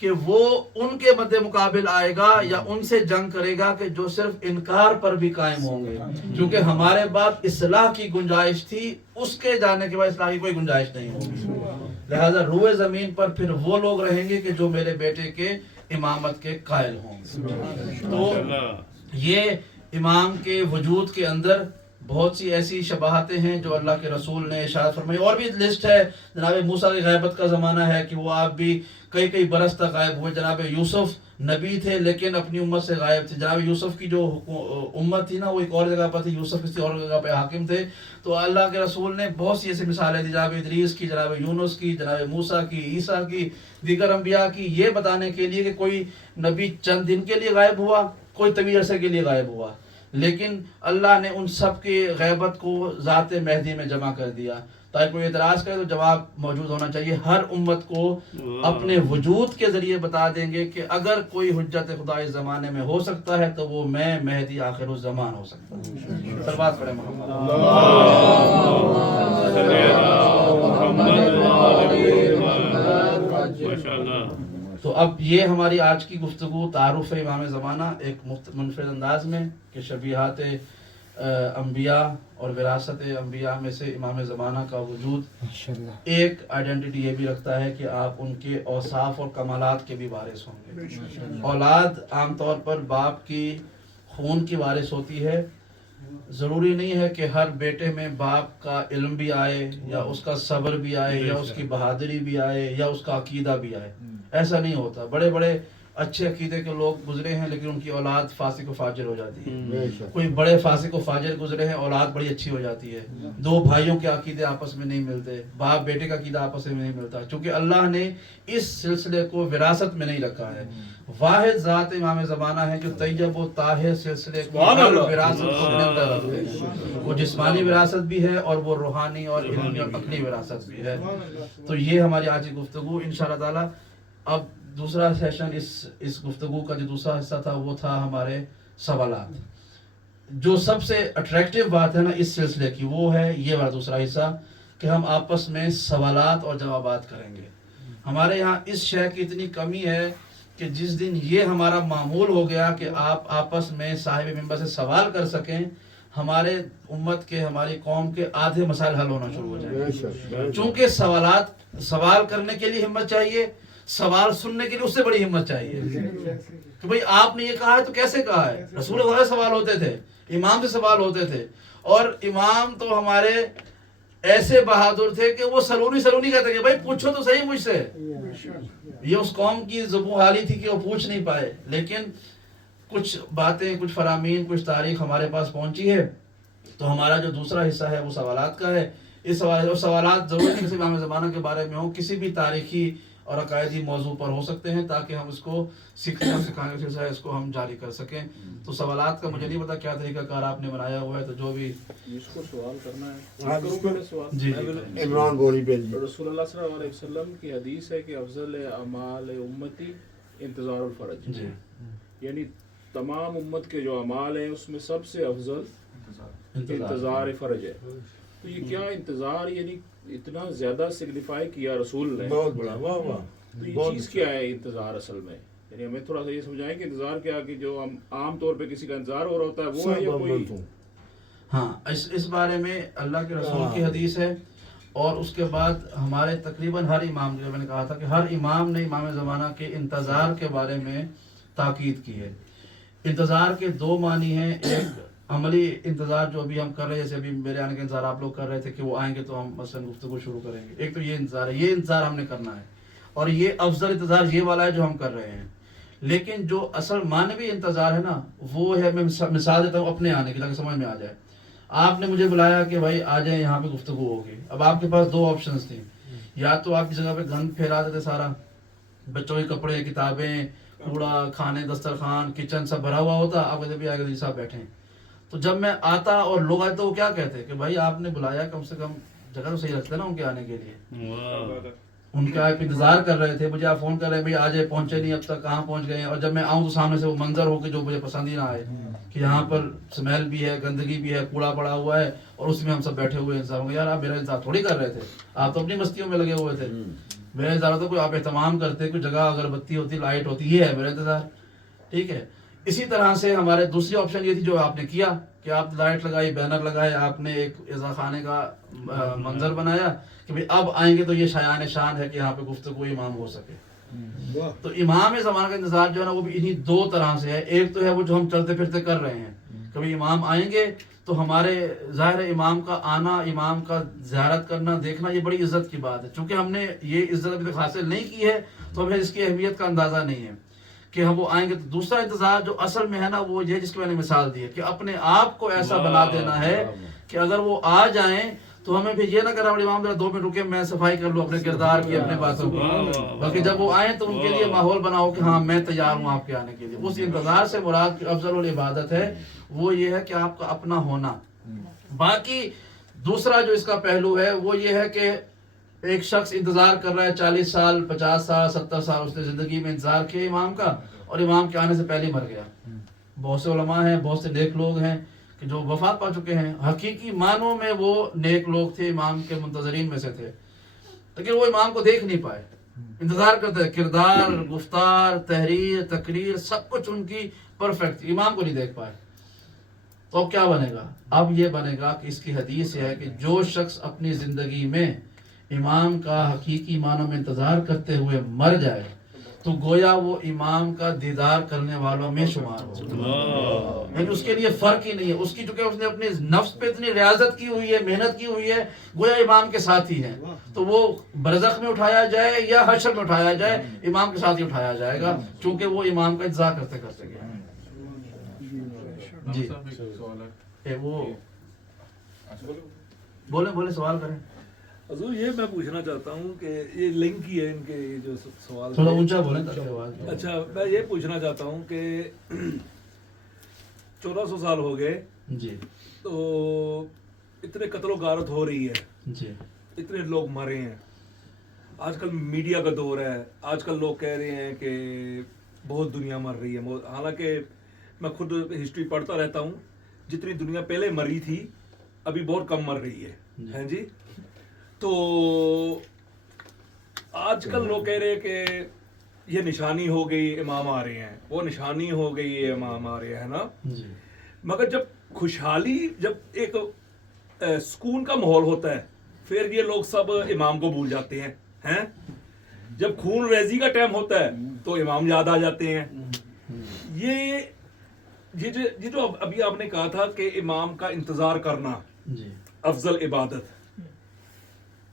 کہ وہ ان کے مد مقابل آئے گا یا ان سے جنگ کرے گا کہ جو صرف انکار پر بھی قائم ہوں گے، کیونکہ ہمارے بعد اصلاح کی گنجائش تھی، اس کے جانے کے بعد اصلاح کی کوئی گنجائش نہیں ہوگی، لہذا روئے زمین پر پھر وہ لوگ رہیں گے کہ جو میرے بیٹے کے امامت کے قائل ہوں گے۔ تو یہ امام کے وجود کے اندر بہت سی ایسی شباہتیں ہیں جو اللہ کے رسول نے ارشاد فرمائی، اور بھی لسٹ ہے۔ جناب موسیٰ کی غیبت کا زمانہ ہے کہ وہ آپ بھی کئی برس تک غائب ہوئے۔ جناب یوسف نبی تھے لیکن اپنی امت سے غائب تھے۔ جناب یوسف کی جو امت تھی نا وہ ایک اور جگہ پر تھی، یوسف کسی اور جگہ پہ حاکم تھے۔ تو اللہ کے رسول نے بہت سی ایسی مثالیں دی، جناب ادریس کی، جناب یونس کی، جناب موسیٰ کی، عیسیٰ کی، دیگر انبیاء کی، یہ بتانے کے لیے کہ کوئی نبی چند دن کے لیے غائب ہوا، کوئی طویل عرصے کے لیے غائب ہوا، لیکن اللہ نے ان سب کی غیبت کو ذات مہدی میں جمع کر دیا۔ تاکہ کوئی اعتراض کرے تو جواب موجود ہونا چاہیے۔ ہر امت کو اپنے وجود کے ذریعے بتا دیں گے کہ اگر کوئی حجت خدا اس زمانے میں ہو سکتا ہے تو وہ میں مہدی آخر الزمان ہو سکتا ہوں۔ سلوات پڑھیں محمد۔ تو اب یہ ہماری آج کی گفتگو تعارف امام زمانہ ایک منفرد انداز میں کہ شبیہات انبیاء اور وراثت انبیاء میں سے امام زمانہ کا وجود ایک آئیڈینٹی یہ بھی رکھتا ہے کہ آپ ان کے اوصاف اور کمالات کے بھی وارث ہوں گے۔ اولاد عام طور پر باپ کی خون کی وارث ہوتی ہے، ضروری نہیں ہے کہ ہر بیٹے میں باپ کا علم بھی آئے یا اس کا صبر بھی آئے یا اس کی بہادری بھی آئے یا اس کا عقیدہ بھی آئے، ایسا نہیں ہوتا۔ بڑے بڑے اچھے عقیدے کے لوگ گزرے ہیں لیکن ان کی اولاد فاسق و فاجر ہو جاتی ہے۔ کوئی بڑے فاسق و فاجر گزرے ہیں، اولاد بڑی اچھی ہو جاتی ہے۔ دو بھائیوں کے عقیدے آپس میں نہیں ملتے، باپ بیٹے کا عقیدہ آپس میں نہیں ملتا، چونکہ اللہ نے اس سلسلے کو وراثت میں نہیں رکھا ہے۔ واحد ذات امام زمانہ ہے جو طیب و طاہر سلسلے کی وراثت کو اپنے اندر رکھتے ہیں۔ وہ جسمانی وراثت بھی ہے اور وہ روحانی اور علمی اور عقلی وراثت بھی ہے۔ تو یہ ہماری آج کی گفتگو انشاءاللہ تعالی۔ اب دوسرا سیشن اس گفتگو کا جو دوسرا حصہ تھا وہ تھا ہمارے سوالات۔ جو سب سے اٹریکٹیو بات ہے نا اس سلسلے کی وہ ہے یہ والا دوسرا حصہ کہ ہم آپس میں سوالات اور جوابات کریں گے۔ ہمارے یہاں اس شے کی اتنی کمی ہے کہ جس دن یہ ہمارا معمول ہو گیا کہ آپ آپس میں صاحب منبر سے سوال کر سکیں، ہمارے امت کے، ہماری قوم کے آدھے مسائل حل ہونا شروع ہو جائیں گے۔ چونکہ سوال کرنے کے لیے ہمت چاہیے، سوال سننے کے لیے اس سے بڑی ہمت چاہیے کہ بھئی آپ نے یہ کہا ہے تو کیسے کہا ہے۔ رسول اللہ سے سوال ہوتے تھے، امام سے سوال ہوتے تھے، اور امام تو ہمارے ایسے بہادر تھے کہ وہ سلونی کہتے کہ بھئی پوچھو تو صحیح مجھ سے۔ یہ اس قوم کی زبوں حالی تھی کہ وہ پوچھ نہیں پائے، لیکن کچھ باتیں، کچھ فرامین، کچھ تاریخ ہمارے پاس پہنچی ہے، تو ہمارا جو دوسرا حصہ ہے وہ سوالات کا ہے۔ اس سوالات ضرور کسی امام زمانہ کے بارے میں ہوں، کسی بھی تاریخی اور عقائدی موضوع پر ہو سکتے ہیں تاکہ ہم اس کو سیکھنے اور سکھانے کے سلسلہ اس کو ہم جاری کر سکیں۔ تو سوالات کا مجھے نہیں پتا کیا طریقہ کار آپ نے بنایا ہوا ہے، تو جو بھی اس کو سوال کرنا ہے جی عمران بولی پہ رسول اللہ صلی اللہ علیہ وسلم کی حدیث ہے کہ افضل اعمال امتی انتظار الفرج، جی یعنی تمام امت کے جو اعمال ہیں اس میں سب سے افضل انتظار فرج ہے۔ تو یہ کیا انتظار، یعنی اتنا زیادہ سگنیفائی کیا رسول نے، بہت بڑا، واہ واہ، تو یہ چیز کیا ہے انتظار اصل میں؟ یعنی ہمیں تھوڑا سا یہ سمجھائیں کہ انتظار کیا، کہ جو ہم عام طور پہ کسی کا انتظار ہو رہا ہوتا ہے وہ ہے یا کوئی؟ ہاں، اس بارے میں اللہ کے رسول کی حدیث ہے، اور اس کے بعد ہمارے تقریباً ہر امام، جو میں نے کہا تھا کہ ہر امام نے امام زمانہ کے انتظار کے بارے میں تاکید کی ہے۔ انتظار کے دو معنی ہیں، ایک عملی انتظار جو ابھی ہم کر رہے ہیں، جیسے ابھی میرے آنے کا انتظار آپ لوگ کر رہے تھے کہ وہ آئیں گے تو ہم مثلا گفتگو شروع کریں گے، ایک تو یہ انتظار ہے، یہ انتظار ہم نے کرنا ہے، اور یہ افضل انتظار یہ والا ہے جو ہم کر رہے ہیں۔ لیکن جو اصل معنوی انتظار ہے نا وہ ہے، میں مثال دیتا ہوں اپنے آنے کی تاکہ سمجھ میں آ جائے۔ آپ نے مجھے بلایا کہ بھائی آ جائیں یہاں پہ گفتگو ہوگی، اب آپ کے پاس دو آپشنز تھیں، یا تو آپ کی جگہ پہ گند پھیلا دیتے، سارا بچوں کے کپڑے، کتابیں، کوڑا، کھانے، دسترخوان، کچن سب بھرا ہوا ہوتا، آپ کہتے بھی آگے صاحب بیٹھیں۔ تو جب میں آتا اور لوگ آتے تو وہ کیا کہتے کہ بھائی آپ نے بلایا، کم سے کم جگہ تو صحیح رکھتے نا ان کے آنے کے لیے۔ ان کا آپ انتظار کر رہے تھے، مجھے آپ فون کر رہے ہیں بھائی آ جائے، پہنچے نہیں اب تک، کہاں پہنچ گئے ہیں، اور جب میں آؤں تو سامنے سے وہ منظر ہو کہ جو مجھے پسند ہی نہ آئے، کہ یہاں پر سمیل بھی ہے، گندگی بھی ہے، کوڑا پڑا ہوا ہے، اور اس میں ہم سب بیٹھے ہوئے انتظار ہوں گے۔ یار آپ میرا انتظار تھوڑی کر رہے تھے، آپ تو اپنی مستیوں میں لگے ہوئے تھے۔ میرا انتظار ہوتا ہے کوئی آپ اہتمام کرتے, کوئی جگہ اگربتی ہوتی, لائٹ ہوتی, یہ ہے میرا انتظار. ٹھیک ہے. اسی طرح سے ہمارے دوسری آپشن یہ تھی جو آپ نے کیا کہ آپ لائٹ لگائی, بینر لگائے, آپ نے ایک عزا خانے کا منظر بنایا کہ بھئی اب آئیں گے تو یہ شایان شان ہے کہ یہاں پہ گفتگو امام ہو سکے. تو امام زمانہ کا انتظار جو ہے نا وہ بھی انہی دو طرح سے ہے. ایک تو ہے وہ جو ہم چلتے پھرتے کر رہے ہیں, کبھی امام آئیں گے تو ہمارے ظاہر امام کا آنا, امام کا زیارت کرنا, دیکھنا, یہ بڑی عزت کی بات ہے. چونکہ ہم نے یہ عزت ابھی تک حاصل نہیں کی ہے تو ہمیں اس کی اہمیت کا اندازہ نہیں ہے کہ ہم وہ آئیں گے. تو دوسرا انتظار جو اصل میں ہے نا وہ یہ جس کی میں نے مثال دی ہے کہ اپنے آپ کو ایسا بنا دینا ہے کہ اگر وہ آ جائیں تو ہمیں پھر یہ نہ کرنا امام ذرا 2 منٹ رکے, میں صفائی کر لوں اپنے کردار کی, اپنے باتوں کی, بلکہ جب وہ آئیں تو ان کے لیے ماحول بناؤ کہ ہاں میں تیار ہوں آپ کے آنے کے لیے. اس انتظار سے مراد کی افضل العبادت ہے وہ یہ ہے کہ آپ کا اپنا ہونا. باقی دوسرا جو اس کا پہلو ہے وہ یہ ہے کہ ایک شخص انتظار کر رہا ہے 40 سال 50 سال 70 سال اس نے زندگی میں انتظار کیا امام کا, اور امام کے آنے سے پہلے مر گیا. بہت سے علماء ہیں, بہت سے نیک لوگ ہیں کہ جو وفات پا چکے ہیں, حقیقی معنوں میں وہ نیک لوگ تھے, امام کے منتظرین میں سے تھے, لیکن وہ امام کو دیکھ نہیں پائے. انتظار کرتے ہیں, کردار, گفتار, تحریر, تقریر سب کچھ ان کی پرفیکٹ, امام کو نہیں دیکھ پائے. تو اب کیا بنے گا؟ اب یہ بنے گا کہ اس کی حدیث ہے کہ جو شخص اپنی زندگی میں امام کا حقیقی معنوں میں انتظار کرتے ہوئے مر جائے تو گویا وہ امام کا دیدار کرنے والوں میں شمار ہو. یعنی اس کے لیے فرق ہی نہیں ہے. اس کی چونکہ اس نے اپنے نفس پہ اتنی ریاضت کی ہوئی ہے, محنت کی ہوئی ہے, گویا امام کے ساتھ ہی ہے. تو وہ برزخ میں اٹھایا جائے یا حشر میں اٹھایا جائے, امام کے ساتھ ہی اٹھایا جائے گا, چونکہ وہ امام کا انتظار کرتے کرتے گیا. جی وہ بولے سوال کریں. حضور یہ میں پوچھنا چاہتا ہوں کہ یہ لنک ہی ہے ان کے جو سوال, تھوڑا اونچا بولیں تاکہ آواز. اچھا میں یہ پوچھنا چاہتا ہوں کہ 1400 سال ہو گئے جی, تو اتنے قتل و غارت ہو رہی ہے جی, اتنے لوگ مرے ہیں. آج کل میڈیا کا دور ہے, آج کل لوگ کہہ رہے ہیں کہ بہت دنیا مر رہی ہے. حالانکہ میں خود ہسٹری پڑھتا رہتا ہوں, جتنی دنیا پہلے مری تھی ابھی بہت کم مر رہی ہے. ہیں جی, تو آج کل لوگ کہہ رہے ہیں کہ یہ نشانی ہو گئی امام آ رہے ہیں, وہ نشانی ہو گئی یہ امام آ رہے ہیں نا. مگر جب خوشحالی, جب ایک سکون کا ماحول ہوتا ہے پھر یہ لوگ سب امام کو بھول جاتے ہیں. جب خون ریزی کا ٹائم ہوتا ہے تو امام یاد آ جاتے ہیں. یہ جو ابھی آپ نے کہا تھا کہ امام کا انتظار کرنا افضل عبادت,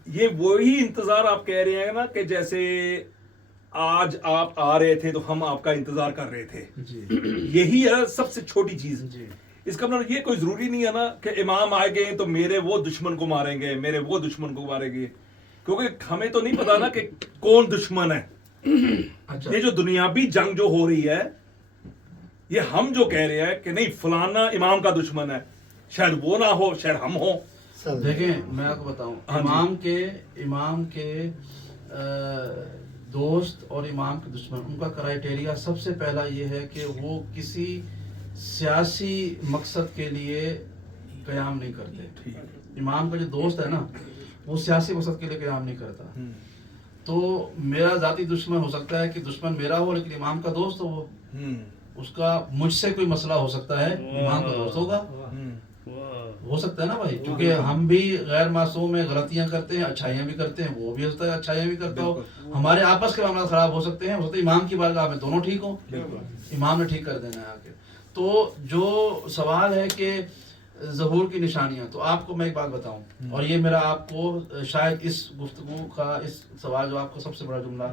یہ وہی انتظار آپ کہہ رہے ہیں نا کہ جیسے آج آپ آ رہے تھے تو ہم آپ کا انتظار کر رہے تھے, یہی ہے سب سے چھوٹی چیز. اس کا مطلب یہ کوئی ضروری نہیں ہے نا کہ امام آئے گئے تو میرے وہ دشمن کو ماریں گے, میرے وہ دشمن کو ماریں گے, کیونکہ ہمیں تو نہیں پتا نا کہ کون دشمن ہے. یہ جو دنیاوی جنگ جو ہو رہی ہے, یہ ہم جو کہہ رہے ہیں کہ نہیں فلانا امام کا دشمن ہے, شاید وہ نہ ہو, شاید ہم ہوں. دیکھیں میں آپ کو بتاؤں, امام کے دوست اور امام کے دشمن, ان کا کرائیٹیریا سب سے پہلا یہ ہے کہ وہ کسی سیاسی مقصد کے لیے قیام نہیں کرتے. امام کا جو دوست ہے نا وہ سیاسی مقصد کے لیے قیام نہیں کرتا. تو میرا ذاتی دشمن ہو سکتا ہے کہ دشمن میرا ہو لیکن امام کا دوست ہو, وہ اس کا مجھ سے کوئی مسئلہ ہو سکتا ہے, امام کا دوست ہوگا, ہو سکتا ہے نا بھائی, کیونکہ ہم بھی غیر معصوم ہیں, غلطیاں کرتے ہیں, اچھائیاں بھی کرتے ہیں, وہ بھی ہو سکتا ہے اچھائیاں بھی کرتا ہو, ہمارے آپس کے معاملات خراب ہو سکتے ہیں, ہو سکتا ہے امام کی بارگاہ میں دونوں ٹھیک ہوں, امام نے ٹھیک کر دینا ہے آ کے. تو جو سوال ہے کہ ظہور کی نشانیاں, تو آپ کو میں ایک بات بتاؤں, اور یہ میرا آپ کو شاید اس گفتگو کا اس سوال جو آپ کو سب سے بڑا جملہ,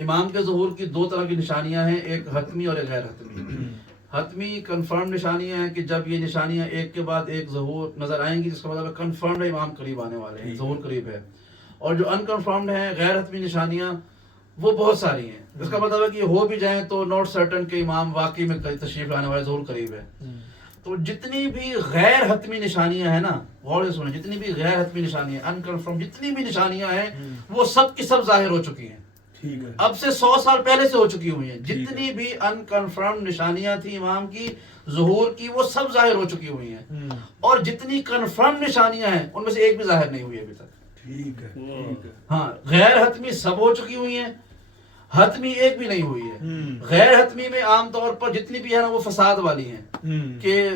امام کے ظہور کی 2 طرح کی نشانیاں ہیں, ایک حتمی اور ایک غیر حتمی. حتمی کنفرم نشانیاں ہیں کہ جب یہ نشانیاں ایک کے بعد ایک ظہور نظر آئیں گی جس کا مطلب کنفرمڈ ہے امام قریب آنے والے ہیں, ظہور قریب ہے. اور جو انکنفرمڈ ہیں غیر حتمی نشانیاں وہ بہت ساری ہیں, اس کا مطلب ہے کہ ہو بھی جائیں تو نوٹ سرٹن کہ امام واقعی میں تشریف لانے والے, ظہور قریب ہے. تو جتنی بھی غیر حتمی نشانیاں ہیں نا, غور سے سنیں, جتنی بھی غیر حتمی نشانیاں انکنفرم جتنی بھی نشانیاں ہیں وہ سب کی سب ظاہر ہو چکی ہیں, اب سے 100 سال پہلے سے ہو چکی ہوئی ہیں. جتنی بھی انکنفرم نشانیاں تھیں امام کی ظہور کی وہ سب ظاہر ہو چکی ہوئی ہیں, اور جتنی کنفرم نشانیاں ہیں ان میں سے ایک بھی ظاہر نہیں ہوئی ابھی تک. ٹھیک ہے ہاں غیر حتمی سب ہو چکی ہوئی ہیں، حتمی ایک بھی نہیں ہوئی ہے. غیر حتمی میں عام طور پر جتنی بھی ہے نا وہ فساد والی ہیں کہ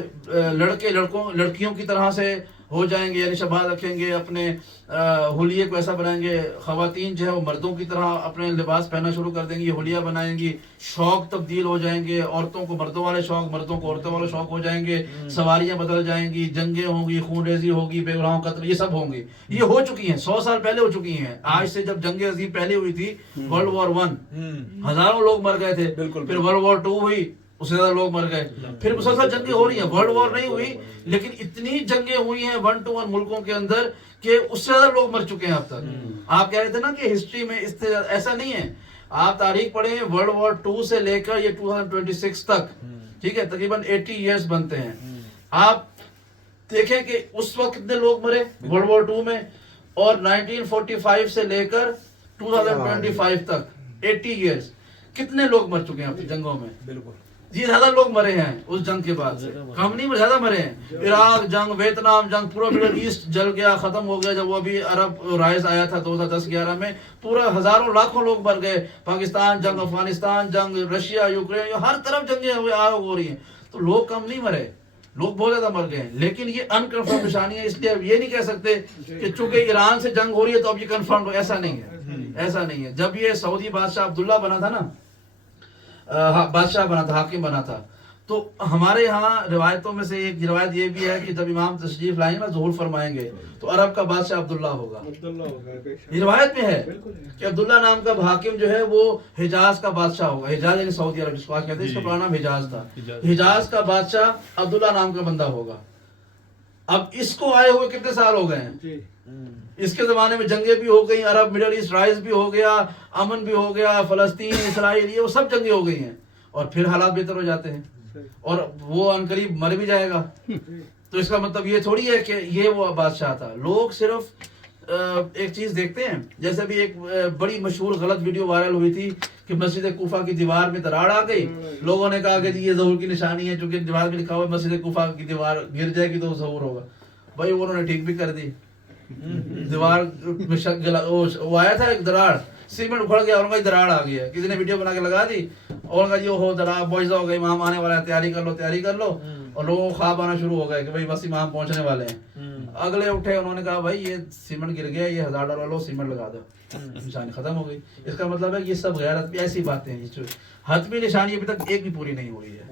لڑکے لڑکیوں کی طرح سے ہو جائیں گے، یعنی شباب رکھیں گے، اپنے حلیے کو ایسا بنائیں گے. خواتین جو ہے وہ مردوں کی طرح اپنے لباس پہننا شروع کر دیں گی، یہ حلیہ بنائیں گی. شوق تبدیل ہو جائیں گے، عورتوں کو مردوں والے شوق، مردوں کو عورتوں والے شوق ہو جائیں گے. سواریاں بدل جائیں گی، جنگیں ہوں گی، خون ریزی ہوگی، بے گناہوں قتل، یہ سب ہوں گی. یہ ہو چکی ہیں، 100 سال پہلے ہو چکی ہیں. آج سے جب جنگ عظیم پہلے ہوئی تھی ورلڈ وار 1 ہزاروں لوگ مر گئے تھے. پھر ورلڈ وار 2 ہوئی، اس سے زیادہ لوگ مر گئے. پھر مسلسل جنگیں ہو رہی ہیں. ورلڈ وار نہیں ہوئی لیکن اتنی جنگیں ہوئی ہیں 1 to 1 ملکوں کے اندر کہ اس سے زیادہ لوگ مر چکے ہیں اب تک. آپ کہہ رہے تھے نا کہ ہسٹری میں اس سے ایسا نہیں ہے. آپ تاریخ پڑھیں ورلڈ وار 2 سے لے کر یہ 2026 تک، ٹھیک ہے، تقریباً 80 ایئرز بنتے ہیں. آپ دیکھیں کہ اس وقت کتنے لوگ مرے ورلڈ وار 2 میں، اور 1945 سے لے کر 2025 تک 80 ایئرز کتنے لوگ مر چکے ہیں اب جنگوں میں. بالکل یہ زیادہ لوگ مرے ہیں اس جنگ کے بعد سے، کم نہیں زیادہ مرے ہیں. عراق جنگ، ویتنام جنگ، پورا مڈل ایسٹ جل گیا، ختم ہو گیا. جب وہ ابھی عرب رائز آیا تھا 2010-11 میں، پورا ہزاروں لاکھوں لوگ مر گئے. پاکستان جنگ، افغانستان جنگ، رشیا، یوکرین، ہر طرف جنگیں ہو رہی ہیں. تو لوگ کم نہیں مرے، لوگ بہت زیادہ مر گئے ہیں. لیکن یہ انکنفرم نشانی ہے، اس لیے اب یہ نہیں کہہ سکتے کہ چونکہ ایران سے جنگ ہو رہی ہے تو اب یہ کنفرم ہو. ایسا نہیں ہے، ایسا نہیں ہے. جب یہ سعودی بادشاہ عبداللہ بنا تھا نا، بادشاہ بنا تھا، حاکم بنا تھا، تو ہمارے یہاں روایتوں میں سے ایک روایت یہ بھی ہے کہ جب امام تشریف لائیں گے نا، ظہور فرمائیں گے، تو عرب کا بادشاہ عبداللہ ہوگا. یہ روایت میں ہے کہ عبداللہ نام کا حاکم جو ہے وہ حجاز کا بادشاہ ہوگا. حجاز یعنی سعودی عرب جس کو آج کہتے ہیں، اس کا پرانا نام حجاز تھا. حجاز کا بادشاہ عبداللہ نام کا بندہ ہوگا. اب اس کو آئے ہوئے کتنے سال ہو گئے ہیں؟ اس کے زمانے میں جنگیں بھی ہو گئی، عرب مڈل ایسٹ رائز بھی ہو گیا، امن بھی ہو گیا، فلسطین، اسرائیل، یہ وہ سب جنگیں ہو گئی ہیں. اور پھر حالات بہتر ہو جاتے ہیں، اور وہ عنقریب مر بھی جائے گا. تو اس کا مطلب یہ تھوڑی ہے کہ یہ وہ بادشاہ تھا. لوگ صرف ایک چیز دیکھتے ہیں. جیسے بھی ایک بڑی مشہور غلط ویڈیو وائرل ہوئی تھی کہ مسجد کوفہ کی دیوار میں دراڑ آ گئی. لوگوں نے کہا کہ یہ ظہور کی نشانی ہے، چونکہ دیوار میں لکھا ہوا ہے مسجد کوفہ کی دیوار گر جائے گی تو ظہور ہوگا. بھائی انہوں نے ٹھیک بھی کر دی. دیوار میں وہ آیا تھا ایک دراڑ، سیمنٹ اکھڑ گیا، اور دراڑ آ گئی ہے. کسی نے ویڈیو بنا کے لگا دی اور کہا جی ہو دراڑ معجزہ ہو گئی، امام آنے والا ہے، تیاری کر لو تیاری کر لو. اور لوگوں کو خواب آنا شروع ہو گئے کہ بھائی بس امام پہنچنے والے ہیں. اگلے اٹھے، انہوں نے کہا بھائی یہ سیمنٹ گر گیا، یہ $1000 لو، سیمنٹ لگا دو، نشانی ختم ہو گئی. اس کا مطلب ہے کہ یہ سب غیر حتمی ایسی باتیں ہیں. حتمی نشانی ابھی تک ایک بھی پوری نہیں ہوئی ہے.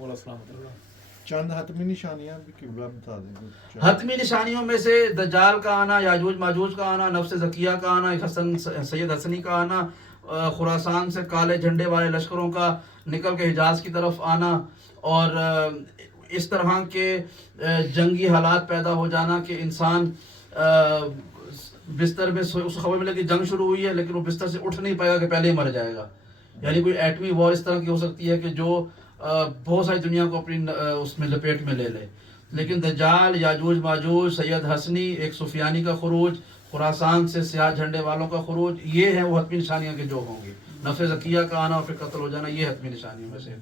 چند حتمی نشانیاں بھی قبلہ بتا دیں. حتمی نشانیوں میں سے دجال کا آنا، یاجوج ماجوج کا آنا، نفس زکیہ کا آنا، سید حسنی کا آنا، خراسان سے کالے جھنڈے والے لشکروں کا نکل کے حجاز کی طرف آنا، اور اس طرح کے جنگی حالات پیدا ہو جانا کہ انسان بستر میں اس کو خبر ملے کہ جنگ شروع ہوئی ہے لیکن وہ بستر سے اٹھ نہیں پائے گا کہ پہلے ہی مر جائے گا. یعنی کوئی ایٹمی وار اس طرح کی ہو سکتی ہے کہ جو بہت ساری دنیا کو اپنی اس میں لپیٹ میں لے لے. لیکن دجال، یاجوج ماجوج، سید حسنی، ایک سفیانی کا خروج، خراسان سے سیاہ جھنڈے والوں کا خروج، یہ ہیں وہ حتمی نشانیاں کہ جو ہوں گی. نفس زکیہ کا آنا اور پھر قتل ہو جانا، یہ حتمی نشانیوں میں سے ہے.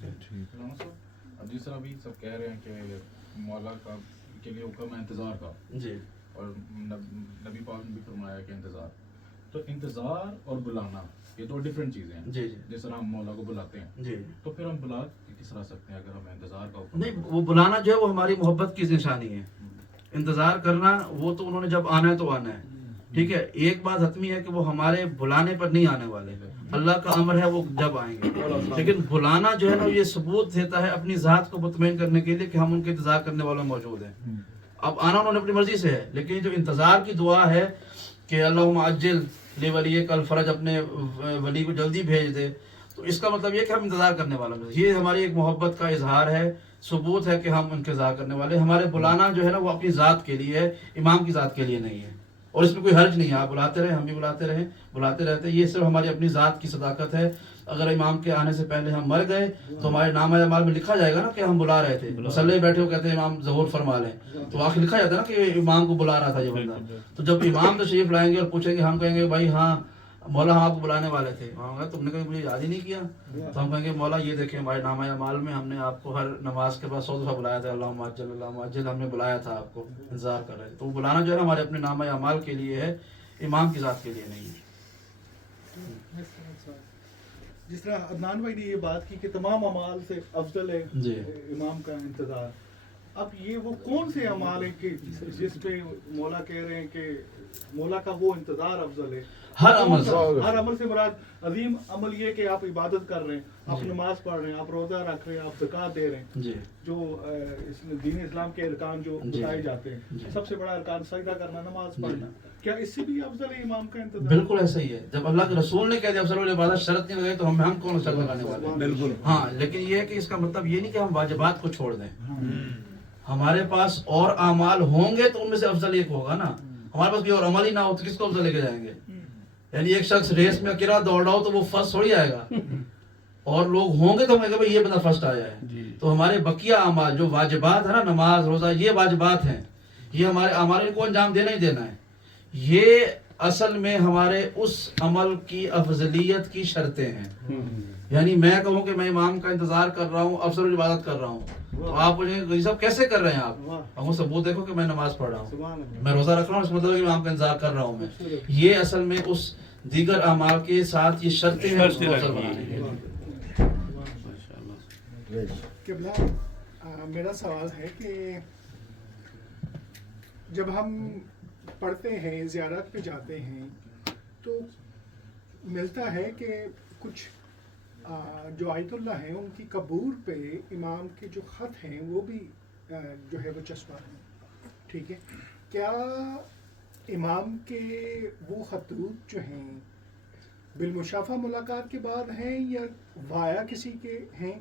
جس طرح ابھی سب کہہ رہے ہیں کہ مولا کا کے لیے حکم ہے انتظار کا، جی، اور نبی پاک نے بھی فرمایا کہ انتظار. تو انتظار اور بلانا یہ دو ڈفرینٹ چیزیں ہیں. جی جی، جس طرح ہم مولا کو بلاتے ہیں، جی. تو پھر ہم بلا کس طرح سکتے ہیں اگر ہمیں انتظار کا حکم نہیں، وہ بلانا جو ہے وہ ہماری محبت کی نشانی ہے. انتظار کرنا وہ تو انہوں نے جب آنا ہے تو آنا ہے، ٹھیک ہے. ایک بات حتمی ہے کہ وہ ہمارے بلانے پر نہیں آنے والے، اللہ کا امر ہے وہ جب آئیں گے. لیکن بلانا جو ہے نا یہ ثبوت دیتا ہے اپنی ذات کو مطمئن کرنے کے لیے کہ ہم ان کے انتظار کرنے والے موجود ہیں. اب آنا انہوں نے اپنی مرضی سے ہے، لیکن جو انتظار کی دعا ہے کہ اللہم عجل لی ولی کل فرج، اپنے ولی کو جلدی بھیج دے، تو اس کا مطلب یہ کہ ہم انتظار کرنے والے ہیں. یہ ہماری ایک محبت کا اظہار ہے، ثبوت ہے کہ ہم انتظار کرنے والے. ہمارے بلانا جو ہے نا وہ اپنی ذات کے لیے ہے، امام کی ذات کے لیے نہیں ہے. اور اس میں کوئی حرج نہیں ہے، آپ بلاتے رہیں، ہم بھی بلاتے رہیں، بلاتے رہتے. یہ صرف ہماری اپنی ذات کی صداقت ہے. اگر امام کے آنے سے پہلے ہم مر گئے تو ہمارے نامہ اعمال میں لکھا جائے گا نا کہ ہم بلا رہے تھے. مسلح بیٹھے ہو کہتے ہیں امام ظہور فرما لیں، تو آخر لکھا جاتا ہے نا کہ امام کو بلا رہا تھا یہ بندہ. تو جب امام تشریف لائیں گے اور پوچھیں گے، ہم کہیں گے بھائی ہاں مولا ہم آپ کو بلانے والے تھے. تم نے کبھی مجھے یاد ہی نہیں کیا. تو ہم کہیں گے مولا یہ دیکھیں ہمارے نامہ اعمال میں ہم نے آپ کو ہر نماز کے بعد 100 دفعہ بلایا تھا، اللہم عجل اللہم عجل، ہم نے بلایا تھا، آپ کو انتظار کر رہے تھے. تو وہ بلانا جو ہے ہمارے اپنے نامہ اعمال کے لیے ہے، امام کی ذات کے لیے نہیں ہے. جس طرح عدنان بھائی نے یہ بات کی کہ تمام اعمال سے افضل ہے جی. امام کا انتظار. اب یہ وہ کون سے اعمال ہیں کہ جس پہ مولا کہہ رہے ہیں کہ مولا کا وہ انتظار افضل ہے؟ ہر عمل سے. ہر عمل سے مراد عظیم عمل یہ کہ آپ عبادت کر رہے ہیں, آپ نماز پڑھ رہے ہیں, آپ روزہ رکھ رہے ہیں, آپ زکوٰۃ دے رہے ہیں, جی جو دین اسلام کے ارکان جو جی. بتائے جاتے ہیں, جی. سب سے بڑا ارکان سجدہ کرنا, نماز پڑھنا, کیا اس سے بھی افضل ہے امام کا انتظار؟ بالکل ایسا ہی ہے. جب اللہ کے رسول نے کہہ دیا افضل العبادت شرط نہیں لگائی تو ہم کون شرط لگانے والے ہیں؟ بالکل. ہاں, لیکن یہ ہے کہ اس کا مطلب یہ نہیں کہ ہم واجبات کو چھوڑ دیں. ہمارے پاس اور اعمال ہوں گے تو ان میں سے افضل ایک ہوگا نا. ہمارے پاس کوئی اور عمل ہی نہ ہو تو کس کو افضل لے کے جائیں گے؟ یعنی ایک شخص ریس میں اکیلا دوڑ رہا ہو تو وہ فرسٹ تھوڑی آئے گا, اور لوگ ہوں گے تو ہمیں کہ یہ بندہ فرسٹ آیا ہے. تو ہمارے بقیہ اعمال جو واجبات ہیں نا, نماز روزہ, یہ واجبات ہیں, یہ ہمارے اعمال کو انجام دینا ہی دینا ہے. یہ اصل میں ہمارے اس عمل کی افضلیت کی شرطیں ہیں. یعنی میں کہوں کہ میں امام کا انتظار کر رہا ہوں, افضل العبادت کر رہا ہوں, تو آپ پوچھیں گے صاحب کیسے کر رہے ہیں آپ؟ ہم وہ ثبوت دیکھو کہ میں نماز پڑھ رہا ہوں, میں روزہ رکھ رہا ہوں, اس مطلب کہ امام کا انتظار کر رہا ہوں میں. یہ اصل میں اس دیگر اعمال کے ساتھ یہ شرطیں ہیں اس کو افضل بنانے کے لیے. قبلہ میرا سوال ہے کہ جب ہم پڑھتے ہیں, زیارت پہ جاتے ہیں, تو ملتا ہے کہ کچھ جو آیت اللہ ہیں ان کی قبور پہ امام کے جو خط ہیں وہ بھی جو ہے وہ چسپاں ہیں, ٹھیک ہے. کیا امام کے وہ خطوط جو ہیں بالمشافہ ملاقات کے بعد ہیں یا وایا کسی کے ہیں؟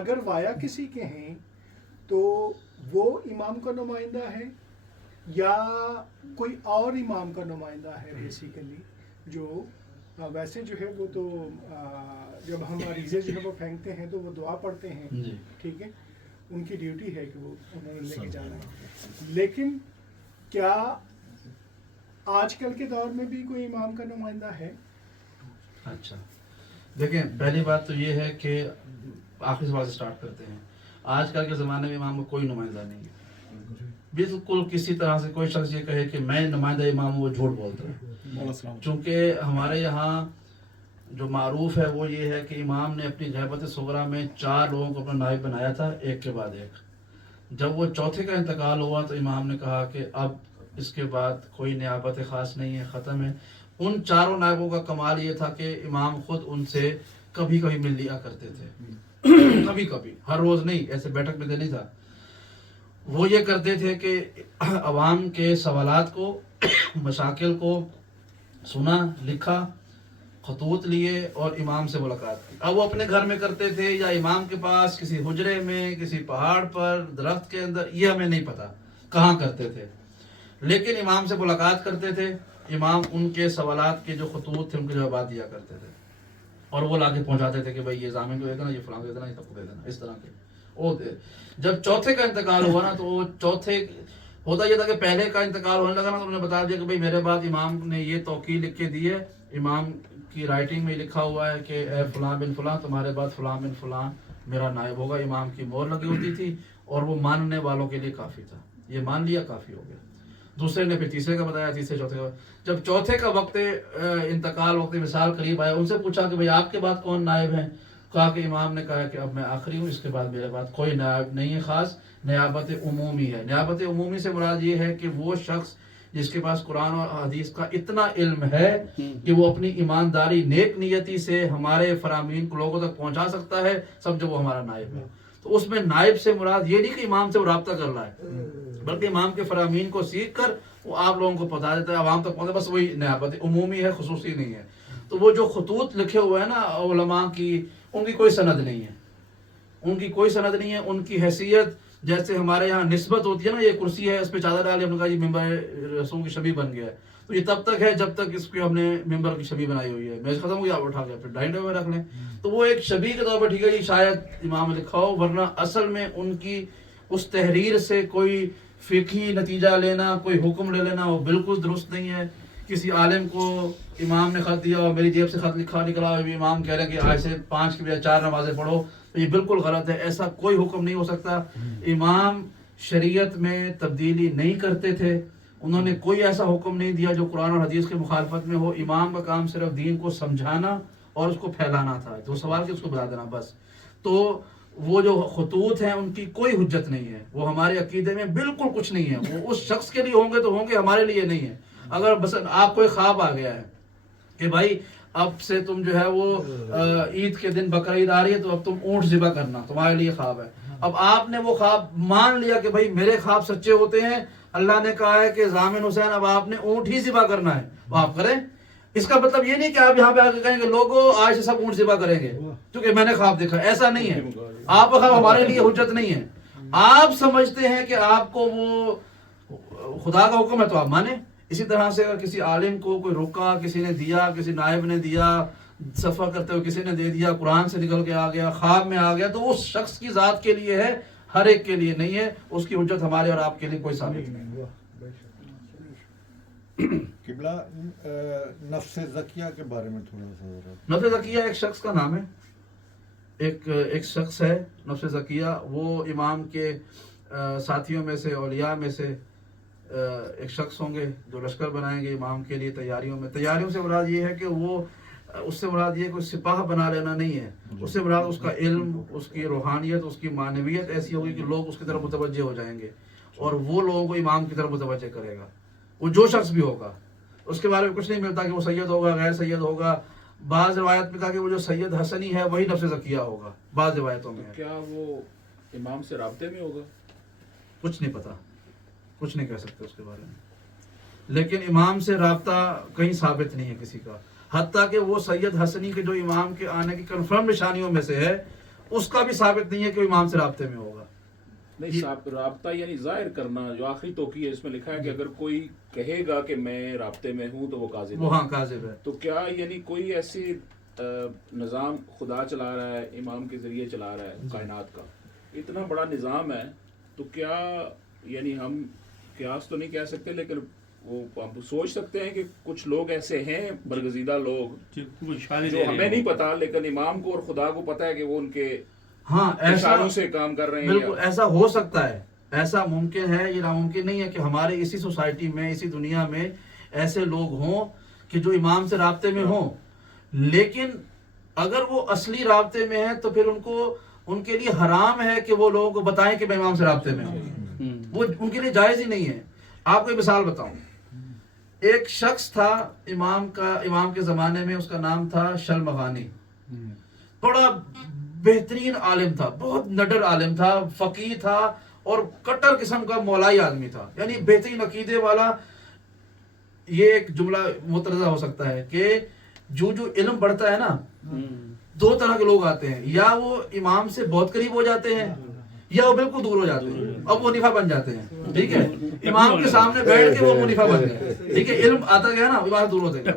اگر وایا کسی کے ہیں تو وہ امام کا نمائندہ ہے یا کوئی اور امام کا نمائندہ ہے بیسیکلی؟ جو ویسے جو ہے وہ تو جب ہم عریضے جو ہے وہ پھینکتے ہیں تو وہ دعا پڑھتے ہیں, ٹھیک ہے, ان کی ڈیوٹی ہے کہ وہ انہوں نے لے کے جانا ہے. لیکن کیا آج کل کے دور میں بھی کوئی امام کا نمائندہ ہے؟ اچھا دیکھیں, پہلی بات تو یہ ہے کہ آخری سوال سے سٹارٹ کرتے ہیں. آج کل کے زمانے میں امام کا کوئی نمائندہ نہیں ہے. بالکل کسی طرح سے کوئی شخص یہ کہے کہ میں نمائندہ امام ہوں, وہ جھوٹ بولتا ہے. چونکہ ہمارے یہاں جو معروف ہے وہ یہ ہے کہ امام نے اپنی غیبت صغریٰ میں 4 لوگوں کو اپنا نائب بنایا تھا, ایک کے بعد ایک. جب وہ چوتھے کا انتقال ہوا تو امام نے کہا کہ اب اس کے بعد کوئی نیابت خاص نہیں ہے, ختم ہے. ان 4 نائبوں کا کمال یہ تھا کہ امام خود ان سے کبھی کبھی مل لیا کرتے تھے, کبھی کبھی, ہر روز نہیں, ایسے بیٹھک میں نہیں تھا. وہ یہ کرتے تھے کہ عوام کے سوالات کو, مشاکل کو سنا, لکھا, خطوط لیے اور امام سے ملاقات کی. اب وہ اپنے گھر میں کرتے تھے یا امام کے پاس کسی حجرے میں, کسی پہاڑ پر, درخت کے اندر, یہ ہمیں نہیں پتا کہاں کرتے تھے. لیکن امام سے ملاقات کرتے تھے, امام ان کے سوالات کے جو خطوط تھے ان کے جوابات دیا کرتے تھے, اور وہ لا کے پہنچاتے تھے کہ بھائی یہ ضامن کو دے دینا, یہ فلاں کو دے دینا, یہ سب کو دے دینا, اس طرح کے. جب چوتھے کا انتقال ہوا نا تو وہ چوتھے ہوتا یہ تھا کہ پہلے کا انتقال ہونے لگا نا تو انہوں نے بتا دیا کہ بھائی میرے بعد امام نے یہ توقیع لکھ کے دی ہے, امام کی رائٹنگ میں لکھا ہوا ہے کہ اے فلاں بن فلاں تمہارے بعد فلاں بن فلاں میرا نائب ہوگا. امام کی مہر لگی ہوتی تھی اور وہ ماننے والوں کے لیے کافی تھا, یہ مان لیا کافی ہو گیا. دوسرے نے پھر تیسرے کا بتایا, تیسرے چوتھے کا. جب چوتھے کا وقت انتقال, وقت مثال قریب آیا, ان سے پوچھا کہ بھئی آپ کے بعد کون نائب ہیں؟ کہا کہ امام نے کہا کہ اب میں آخری ہوں, اس کے بعد میرے بعد کوئی نائب نہیں ہے خاص, نیابت عمومی ہے. نیابت عمومی سے مراد یہ ہے کہ وہ شخص جس کے پاس قرآن اور حدیث کا اتنا علم ہے کہ وہ اپنی ایمانداری نیک نیتی سے ہمارے فرامین کو لوگوں تک پہنچا سکتا ہے, سمجھو وہ ہمارا نائب ہے. تو اس میں نائب سے مراد یہ نہیں کہ امام سے وہ رابطہ کر رہا ہے, بلکہ امام کے فرامین کو سیکھ کر وہ آپ لوگوں کو بتا دیتا ہے, عوام تک پہنچتا ہے, بس وہی نیابت عمومی ہے, خصوصی نہیں ہے. تو وہ جو خطوط لکھے ہوئے ہیں نا علماء کی, ان کی کوئی سند نہیں ہے, ان کی کوئی سند نہیں ہے. ان کی حیثیت جیسے ہمارے یہاں نسبت ہوتی ہے نا, یہ کرسی ہے اس پہ چادر ڈالی, ہم نے کہا یہ ممبر رسول کی شبیہ بن گیا ہے, تو یہ تب تک ہے جب تک اس کو ہم نے ممبر کی شبیہ بنائی ہوئی ہے. میچ ختم ہو گیا, آپ اٹھا کے پھر ڈائننگ میں رکھ لیں, تو وہ ایک شبیہ کے طور پر ٹھیک ہے جی شاید امام نے لکھا ہو, ورنہ اصل میں ان کی اس تحریر سے کوئی فقہی نتیجہ لینا, کوئی حکم لے لینا, وہ بالکل درست نہیں ہے. کسی عالم کو امام نے خط دیا اور میری جیب سے خط لکھا نکلا اور امام کہہ رہے ہیں کہ آج سے 5 کی بجائے 4 نمازیں پڑھو, تو یہ بالکل غلط ہے. ایسا کوئی حکم نہیں ہو سکتا. امام شریعت میں تبدیلی نہیں کرتے تھے, انہوں نے کوئی ایسا حکم نہیں دیا جو قرآن اور حدیث کے مخالفت میں ہو. امام کا کام صرف دین کو سمجھانا اور اس کو پھیلانا تھا. تو سوال کہ اس کو بتا دینا بس. تو وہ جو خطوط ہیں ان کی کوئی حجت نہیں ہے, وہ ہمارے عقیدے میں بالکل کچھ نہیں ہے. وہ اس شخص کے لیے ہوں گے تو ہوں گے, ہمارے لیے نہیں ہے. اگر بس آپ کو ایک خواب آ گیا ہے کہ بھائی اب سے تم جو ہے وہ عید کے دن بقرعید آ رہی ہے تو اب تم اونٹ ذبح کرنا, تمہارے لیے خواب ہے. اب آپ نے وہ خواب مان لیا کہ بھائی میرے خواب سچے ہوتے ہیں, اللہ نے کہا ہے کہ ضامن حسین اب آپ نے اونٹ ہی ذبح کرنا ہے, وہ آپ کریں. اس کا مطلب یہ نہیں کہ آپ یہاں پہ آ کے کہیں گے لوگوں آج سے سب اونٹ ذبح کریں گے کیونکہ میں نے خواب دیکھا. ایسا نہیں ہے. آپ کا خواب ہمارے لیے حجت نہیں ہے. آپ سمجھتے ہیں کہ آپ کو وہ خدا کا حکم ہے تو آپ مانیں. اسی طرح سے اگر کسی عالم کو کوئی رکا کسی نے دیا, کسی نائب نے دیا, سفر کرتے ہوئے کسی نے دے دیا, قرآن سے نکل کے آ گیا, خواب میں آ گیا, تو وہ شخص کی ذات کے لیے ہے, ہر ایک کے لیے نہیں ہے. اس کی حجت ہمارے اور آپ کے لیے کوئی ثابت نہیں. قبلہ نفس زکیہ کے بارے میں تھوڑا سا ذرا. نفس زکیہ ایک شخص کا نام ہے, ایک شخص ہے نفس زکیہ. وہ امام کے ساتھیوں میں سے, اولیاء میں سے ایک شخص ہوں گے جو لشکر بنائیں گے امام کے لیے تیاریوں سے مراد یہ ہے کہ وہ, اس سے مراد یہ کوئی سپاہ بنا لینا نہیں ہے. اس سے مراد اس کا علم, اس کی روحانیت, اس کی معنویت ایسی ہوگی کہ لوگ اس کی طرف متوجہ ہو جائیں گے اور وہ لوگوں کو امام کی طرف متوجہ کرے گا. وہ جو شخص بھی ہوگا, اس کے بارے میں کچھ نہیں ملتا کہ وہ سید ہوگا غیر سید ہوگا. بعض روایت میں کہا کہ وہ جو سید حسنی ہے وہی نفس زکیہ ہوگا, بعض روایتوں میں. کیا وہ امام سے رابطے میں ہوگا؟ کچھ نہیں پتا, کچھ نہیں کہہ سکتے اس کے بارے میں. لیکن امام سے رابطہ کہیں ثابت نہیں ہے کسی کا. حتیٰ کہ وہ سید حسنی کے جو امام کے آنے کی کنفرم نشانیوں میں سے ہے, اس کا بھی ثابت نہیں ہے کہ وہ امام سے رابطے میں ہوگا. نہیں, رابطہ یعنی ظاہر کرنا, جو آخری توقیع ہے اس میں لکھا ہے کہ اگر کوئی کہے گا کہ میں رابطے میں ہوں تو وہ کاذب ہے. وہ ہاں کاذب ہے. تو کیا یعنی کوئی ایسی نظام خدا چلا رہا ہے, امام کے ذریعے چلا رہا ہے کائنات کا, اتنا بڑا نظام ہے, تو کیا یعنی ہم قیاس تو نہیں کہہ سکتے لیکن وہ ہم سوچ سکتے ہیں کہ کچھ لوگ ایسے ہیں برگزیدہ لوگ جو ہمیں نہیں پتا لیکن امام کو اور خدا کو پتا ہے کہ وہ ان کے ہاں اشاروں سے کام کر رہے ہیں. بالکل ایسا ہو سکتا ہے, ایسا ممکن ہے. یہ ناممکن نہیں ہے کہ ہمارے اسی سوسائٹی میں, اسی دنیا میں ایسے لوگ ہوں کہ جو امام سے رابطے میں ہوں. لیکن اگر وہ اصلی رابطے میں ہیں تو پھر ان کے لیے حرام ہے کہ وہ لوگوں کو بتائیں کہ میں امام سے رابطے میں ہوں. وہ ان کے لیے جائز ہی نہیں ہے. آپ کو ایک مثال بتاؤں. ایک شخص تھا امام کے زمانے میں, اس کا نام تھا شلمغانی. بڑا بہترین عالم تھا, بہت نڈر عالم تھا, فقیہ تھا اور کٹر قسم کا مولائی آدمی تھا, یعنی بہترین عقیدے والا. یہ ایک جملہ مترجم ہو سکتا ہے کہ جو علم بڑھتا ہے نا, دو طرح کے لوگ آتے ہیں, یا وہ امام سے بہت قریب ہو جاتے ہیں یا وہ بالکل دور ہو جاتے ہیں, اب وہ منیفا بن جاتے ہیں. ٹھیک ہے, امام کے سامنے بیٹھ کے وہ منیفا بن گئے. ٹھیک ہے, علم آتا گیا نا, امام دور ہوتے گئے.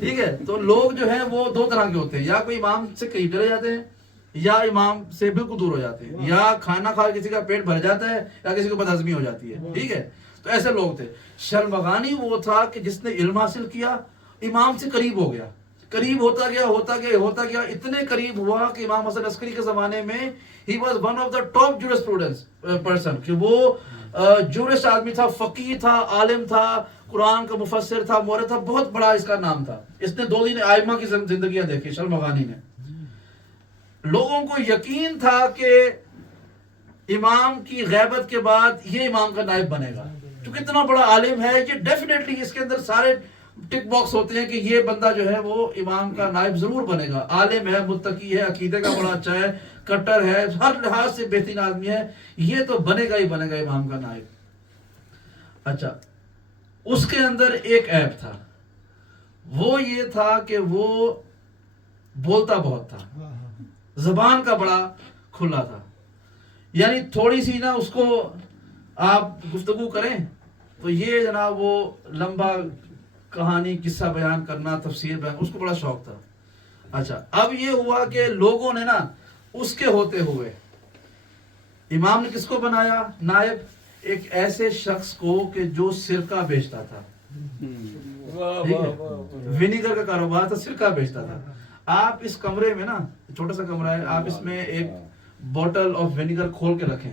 ٹھیک ہے, تو لوگ جو ہیں وہ دو طرح کے ہوتے ہیں, یا کوئی امام سے قریب چلے جاتے ہیں یا امام سے بالکل دور ہو جاتے ہیں, یا کھانا کھا کسی کا پیٹ بھر جاتا ہے یا کسی کو بدہضمی ہو جاتی ہے. ٹھیک ہے, تو ایسے لوگ تھے. شلمغانی وہ تھا کہ جس نے علم حاصل کیا, امام سے قریب ہو گیا, قریب ہوتا گیا, اتنے قریب ہوا کہ امام حسن عسکری کے زمانے میں he was one of the top jurisprudence person, کہ وہ جورسٹ آدمی تھا, فقیہ تھا, عالم تھا, قرآن کا مفسر تھا, مورخ تھا, بہت بڑا اس کا نام تھا. اس نے 2 دن ائمہ کی زندگیاں دیکھی شلمغانی نے. لوگوں کو یقین تھا کہ امام کی غیبت کے بعد یہ امام کا نائب بنے گا, کیونکہ اتنا بڑا عالم ہے, یہ ڈیفینیٹلی اس کے اندر سارے ٹک باکس ہوتے ہیں کہ یہ بندہ جو ہے وہ امام کا نائب ضرور بنے گا. عالم ہے, متقی ہے, عقیدے کا بڑا اچھا ہے, کٹر ہے, ہر لحاظ سے بہترین آدمی ہے, یہ تو بنے گا امام کا نائب. اچھا, اس کے اندر ایک عیب تھا, وہ یہ تھا کہ وہ بولتا بہت تھا, زبان کا بڑا کھلا تھا. یعنی تھوڑی سی نا اس کو آپ گفتگو کریں تو یہ جناب وہ لمبا کہانی قصہ بیان کرنا, تفسیر بیان, اس کو بڑا شوق تھا. اچھا, اب یہ ہوا کہ لوگوں نے نا اس کے ہوتے ہوئے امام نے کس کو بنایا نائب؟ ایک ایسے شخص کو کہ جو سرکہ بیچتا تھا. ونیگر کا کاروبار تھا, سرکہ بیچتا تھا. آپ اس کمرے میں نا, چھوٹا سا کمرہ ہے, آپ اس میں ایک بوٹل آف ونیگر کھول کے رکھیں,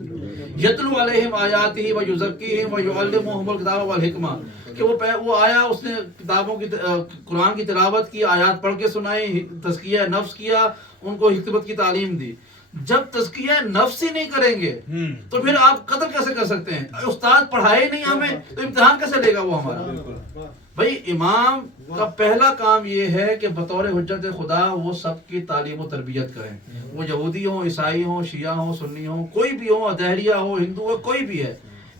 یتلو علیہم آیاتہ ویزکیہم ویعلمہم الکتاب والحکمہ، کہ وہ آیا، اس نے کتابوں کی قرآن کی تلاوت کی، آیات پڑھ کے سنائی، تزکیہ نفس کیا، ان کو حکمت کی تعلیم دی۔ جب تزکیہ نفس ہی نہیں کریں گے تو پھر آپ قدر کیسے کر سکتے ہیں؟ استاد پڑھائے نہیں ہمیں تو امتحان کیسے لے گا وہ ہمارا؟ بھائی امام کا پہلا کام یہ ہے کہ بطور حجت خدا وہ سب کی تعلیم و تربیت کریں، وہ یہودی ہوں، عیسائی ہوں، شیعہ ہوں، سنی ہوں، کوئی بھی ہو، دہریہ ہو، ہندو ہو، کوئی بھی ہے،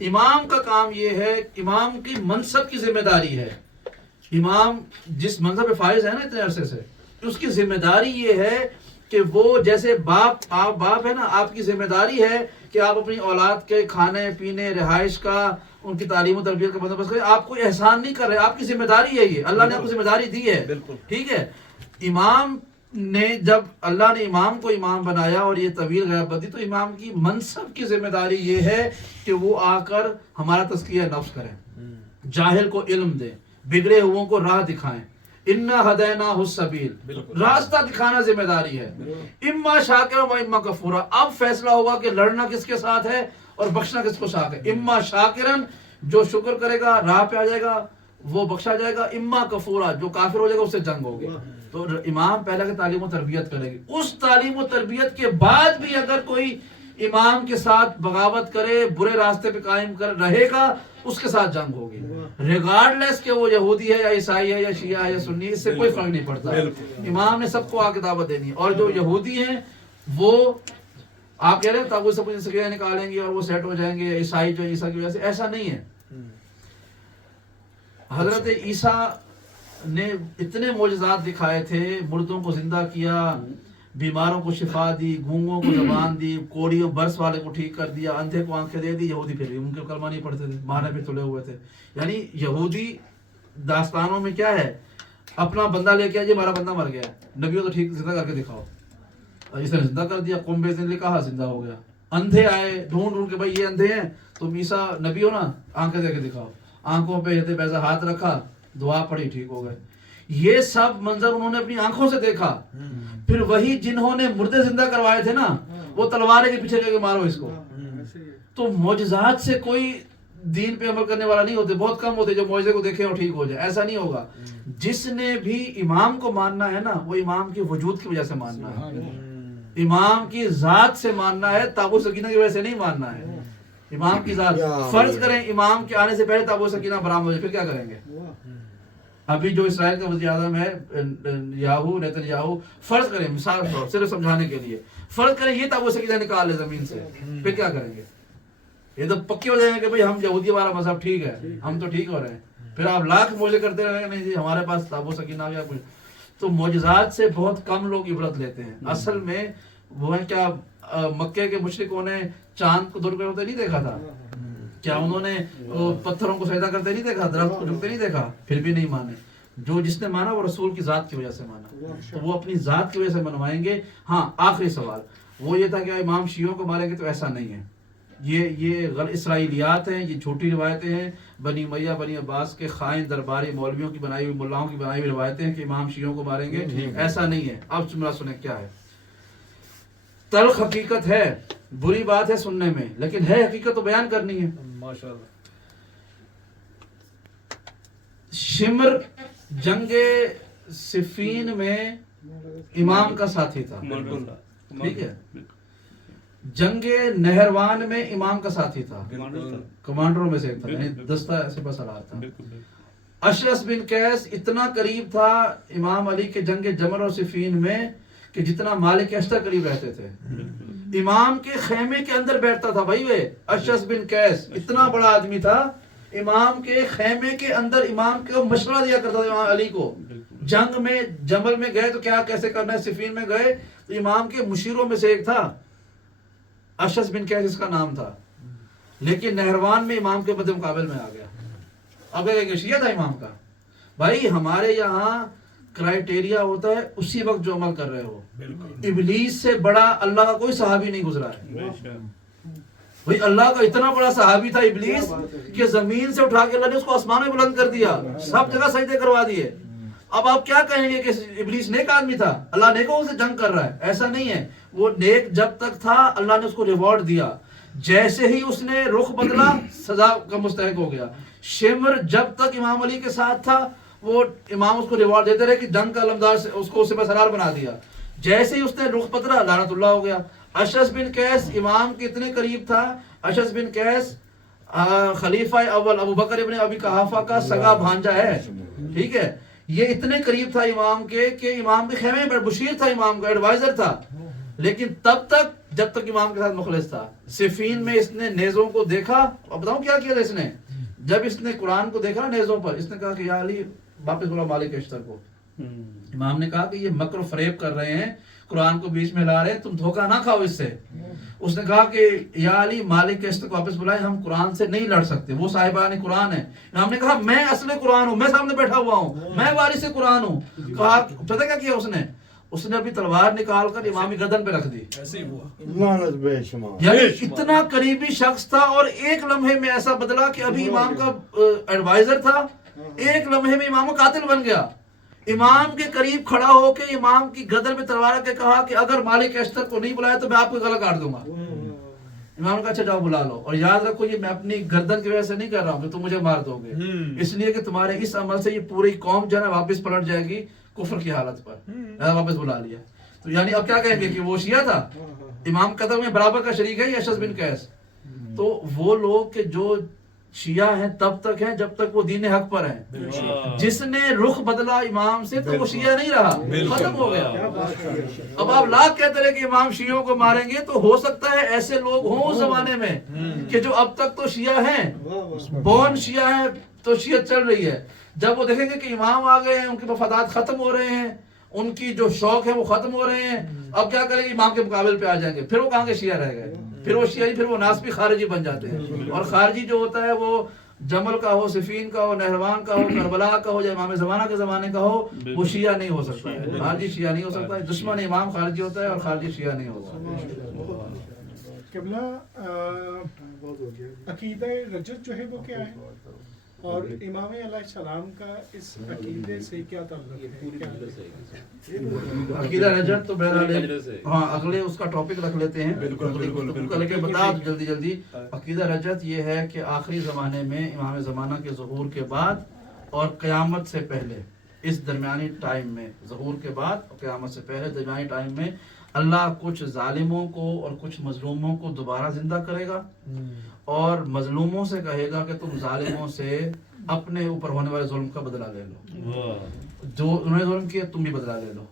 امام کا کام یہ ہے، امام کی منصب کی ذمہ داری ہے، امام جس منصب پہ فائز ہے نا اتنے عرصے سے، اس کی ذمہ داری یہ ہے کہ وہ جیسے باپ ہے نا، آپ کی ذمہ داری ہے کہ آپ اپنی اولاد کے کھانے پینے، رہائش کا، ان کی تعلیم و تربیت کا بندوبست کریں۔ آپ کوئی احسان نہیں کر رہے، آپ کی ذمہ داری ہے، یہ اللہ نے آپ کو ذمہ داری دی ہے، ٹھیک ہے۔ امام نے جب اللہ نے امام کو امام بنایا اور یہ طویل غیبت دی، تو امام کی منصب کی ذمہ داری یہ ہے کہ وہ آ کر ہمارا تزکیہ نفس کریں، جاہل کو علم دیں، بگڑے ہوئوں کو راہ دکھائیں، انا ہدیناہ السبیل، راستہ دکھانا ذمہ داری ہے، اما شاکرا و اما کفورا۔ اب فیصلہ ہوگا کہ لڑنا کس کے ساتھ ہے اور بخشنا کس کو ساتھ ہے۔ اما شاکرن، جو شکر کرے گا راہ پہ آ جائے گا وہ بخشا جائے گا، اما کفورا، جو کافر ہو جائے گا اس سے جنگ ہوگی۔ تو امام پہلے کہ تعلیم و تربیت کرے گی، اس تعلیم و تربیت کے بعد بھی اگر کوئی امام کے ساتھ بغاوت کرے، برے راستے پہ قائم کر رہے گا، اس کے ساتھ جنگ ہوگی، ریگارڈلیس کہ وہ یہودی ہے یا عیسائی ہے یا شیعہ ہے یا سنی، اس سے کوئی فرق نہیں پڑتا۔ امام نے سب کو آ کے دعوت دینی ہے، اور جو یہودی ہیں وہ آپ کہہ رہے ہیں تابوت سے کچھ سکیاں نکالیں گے اور وہ سیٹ ہو جائیں گے، عیسائی جو عیسیٰ کی وجہ سے، ایسا نہیں ہے۔ حضرت عیسیٰ نے اتنے معجزات دکھائے تھے، مردوں کو زندہ کیا، بیماروں کو شفا دی، گونگوں کو زبان دی، کوڑیوں برس والے کو ٹھیک کر دیا، اندھے کو آنکھیں دے دی۔ یہودی پھر بھی ان کے کلمہ نہیں پڑھتے تھے، مارے پہ تلے ہوئے تھے۔ یعنی یہودی داستانوں میں کیا ہے، اپنا بندہ لے کے آئے، ہمارا بندہ مر گیا ہے، نبیوں تو ٹھیک زندہ کر کے دکھاؤ، اس نے زندہ کر دیا، قوم بیزن نے کہا زندہ ہو گیا۔ اندھے آئے ڈھونڈ کے، بھائی یہ اندھے ہیں، تم عیسیٰ نبی ہو نا، آنکھیں دے کے دکھاؤ، آنکھوں پہ ہتے پیسہ ہاتھ رکھا، دعا پڑھی، ٹھیک ہو گئے۔ یہ سب منظر انہوں نے اپنی آنکھوں سے دیکھا۔ پھر وہی جنہوں نے مردے زندہ کروائے تھے نا، وہ تلوارے کے پیچھے کے مارو اس کو۔ تو معجزات سے کوئی دین پہ عمل کرنے والا نہیں ہوتے، بہت کم ہوتے جو معجزے کو دیکھیں اور ٹھیک ہو جائے، ایسا نہیں ہوگا۔ جس نے بھی امام کو ماننا ہے نا، وہ امام کی وجود کی وجہ سے ماننا ہے، امام کی ذات سے ماننا ہے، تابوت سکینہ کی وجہ سے نہیں ماننا ہے۔ امام کی ذات، فرض کریں امام کے آنے سے پہلے تابوت سکینہ برآمد ہو جائے، پھر کیا کریں گے؟ ابھی جو اسرائیل کا وزیر اعظم ہے نیتن یاہو، فرض کریں مثال طور صرف سمجھانے کے لیے، فرض کریں یہ تابوت سکینہ نکال لے زمین سے، پھر کیا کریں گے؟ یہ تو پکے ہو جائیں گے کہ بھئی ہم یہودی ہمارا مذہب ٹھیک ہے، ہم تو ٹھیک ہو رہے ہیں۔ پھر آپ لاکھ معجزے کرتے رہیں گے، نہیں جی ہمارے پاس تابوت سکینہ آ گیا کچھ۔ تو معجزات سے بہت کم لوگ عبرت لیتے ہیں۔ اصل میں وہ ہے کیا، مکے کے مشرکوں نے چاند کو دور کرتے نہیں دیکھا تھا کیا؟ انہوں نے پتھروں کو سجدہ کرتے نہیں دیکھا، درخت کو جھکتے نہیں دیکھا، پھر بھی نہیں مانے۔ جس نے مانا وہ رسول کی ذات کی وجہ سے مانا، تو وہ اپنی ذات کی وجہ سے منوائیں گے۔ ہاں آخری سوال وہ یہ تھا کہ امام شیعوں کو ماریں گے، تو ایسا نہیں ہے، یہ اسرائیلیات ہیں، یہ جھوٹی روایتیں ہیں، بنی امیہ بنی عباس کے خائن درباری مولویوں کی بنائی ہوئی، ملاؤں کی بنائی ہوئی روایتیں ہیں کہ امام شیعوں کو ماریں گے، ایسا نہیں ہے۔ اب جملہ سنیں کیا ہے، تلخ حقیقت ہے، بری بات ہے سننے میں، لیکن ہے حقیقت تو بیان کرنی ہے۔ ماشاءاللہ۔ شمر جنگ صفین میں امام کا ساتھی تھا، ٹھیک ہے، جنگ نہروان میں امام کا ساتھی تھا، کمانڈروں میں سے ایک تھا، یعنی دستہ ایسے بس رہا تھا۔ اشرس بن قیس اتنا قریب تھا امام علی کے جنگ جمل اور صفین میں کہ جتنا مالک اشتر قریب رہتے تھے، امام کے خیمے کے اندر بیٹھتا تھا۔ بھائی وہ اشرس بن قیس اتنا بڑا آدمی تھا، امام کے خیمے کے اندر امام کو مشورہ دیا کرتا تھا امام علی کو۔ جنگ میں جمل میں گئے تو کیا کیسے کرنا ہے، صفین میں گئے تو امام کے مشیروں میں سے ایک تھا اشرس بن قیس، اس کا نام تھا، لیکن نہروان میں امام کے مدِ مقابل میں آ گیا۔ اب ایک شیعہ تھا امام کا۔ بھائی ہمارے یہاں کرائیٹیریا ہوتا ہے اسی وقت جو عمل کر رہے ہو۔ ابلیس سے بڑا اللہ کا کوئی صحابی نہیں گزرا ہے۔ بھئی اللہ کا اتنا بڑا صحابی تھا ابلیس کہ زمین سے اٹھا کے اللہ نے اس کو آسمان میں بلند کر دیا، سب جگہ سجدے کروا دیے۔ اب آپ کیا کہیں گے کہ ابلیس نیک آدمی تھا، اللہ نیکوں سے جنگ کر رہا ہے؟ ایسا نہیں ہے، وہ نیک جب تک تھا اللہ نے اس کو ریوارڈ دیا، جیسے ہی اس نے رخ بدلا سزا کا مستحق ہو گیا. شمر جب تک امام علی کے ساتھ تھا وہ امام اس کو ریوارڈ دیتے رہے کہ جنگ کا علمدار اس کو سپہ سالار بنا دیا. جیسے ہی اس نے رخ بدلا لعنت اللہ ہو گیا. اشعث بن قیس امام کے اتنے قریب تھا. اشعث بن قیس خلیفہ اول ابو بکر ابن ابی قحافہ کا سگا بھانجا ہے, ٹھیک ہے. یہ اتنے قریب تھا امام کے کہ امام کے خیمے میں بشیر تھا, امام کا ایڈوائزر تھا, لیکن تب تک جب تک امام کے ساتھ مخلص تھا. صفین میں اس نے نیزوں کو دیکھا, اور بتاؤں کیا کیا تھا اس نے, جب اس نے قرآن کو دیکھا نا نیزوں پر, اس نے کہا کہ یا علی واپس بلاؤ مالک اشتر کو. امام نے کہا کہ یہ مکر و فریب کر رہے ہیں, قرآن کو بیچ میں لا رہے ہیں, تم دھوکہ نہ کھاؤ اس سے. اس نے کہا کہ یا علی مالک اشتر کو واپس بلائے, ہم قرآن سے نہیں لڑ سکتے, وہ صاحبان قرآن ہے. امام نے کہا میں اصل قرآن ہوں, میں سامنے بیٹھا ہوا ہوں, میں وارث قرآن ہوں. کہا پتہ کیا کیا اس نے اپنی تلوار نکال کر امام کی گردن پہ رکھ دی. لعنت بے شمار. یعنی اتنا قریبی شخص تھا, اور ایک لمحے میں ایسا بدلا کہ ابھی امام کا ایڈوائزر تھا, ایک لمحے میں امام کا قاتل بن گیا. امام کے قریب کھڑا ہو کے امام کی گردن پہ تلوار رکھ کے کہا کہ اگر مالک اشتر کو نہیں بلایا تو میں آپ کو گلا کاٹ دوں گا. امام نے کہا اچھا جاؤ بلا لو, اور یاد رکھو یہ میں اپنی گردن کی وجہ سے نہیں کر رہا ہوں کہ تم مجھے مار دو گے, اس لیے کہ تمہارے اس عمل سے یہ پوری قوم جو ہے نا واپس پلٹ جائے گی کفر کی حالت پر. واپس بلا لیا. تو یعنی اب کیا کہیں گے کہ وہ شیعہ تھا, امام قتل میں برابر کا شریک ہے یہ اشعث بن قیس. تو وہ لوگ کہ جو شیعہ ہیں تب تک ہیں جب تک وہ دین حق پر ہیں. جس نے رخ بدلا امام سے تو وہ شیعہ نہیں رہا, ختم ہو گیا. اب آپ لاکھ کہتے رہے کہ امام شیعوں کو ماریں گے, تو ہو سکتا ہے ایسے لوگ ہوں اس زمانے میں کہ جو اب تک تو شیعہ ہیں, بون شیعہ ہیں, تو شیعت چل رہی ہے. جب وہ دیکھیں گے کہ امام آ گئے ہیں, ان کے مفادات ختم ہو رہے ہیں, ان کی جو شوق ہے وہ ختم ہو رہے ہیں, اب کیا کریں گے, امام کے مقابل پہ آ جائیں گے, پھر وہ کہاں کے شیعہ رہ گئے, پھر وہ شیعہ پھر وہ ناسبی خارجی بن جاتے ہیں. اور خارجی جو ہوتا ہے وہ جمل کا ہو, صفین کا ہو, نہروان کا ہو, کربلا کا ہو, یا امام زمانہ کے زمانے کا ہو, وہ شیعہ نہیں ہو سکتا ہے, خارجی شیعہ نہیں ہو سکتا ہے. دشمن امام خارجی ہوتا ہے اور خارجی شیعہ نہیں ہوتا. قبلہ عقیدہ رجت جو ہے وہ کیا ہے, اور امام علیہ السلام کا اس عقیدے سے کیا تعلق ہے؟ عقیدہ رجت تو بہرحال ہاں اگلے اس کا ٹاپک رکھ لیتے ہیں, بالکل کے بتا جلدی جلدی. عقیدہ رجت یہ ہے کہ آخری زمانے میں امام زمانہ کے ظہور کے بعد اور قیامت سے پہلے, اس درمیانی ٹائم میں, ظہور کے بعد اور قیامت سے پہلے درمیانی ٹائم میں اللہ کچھ ظالموں کو اور کچھ مظلوموں کو دوبارہ زندہ کرے گا, اور مظلوموں سے کہے گا کہ تم ظالموں سے اپنے اوپر ہونے والے ظلم کا بدلہ لے لو, جو انہوں نے ظلم کیا تم بھی بدلہ لے لو.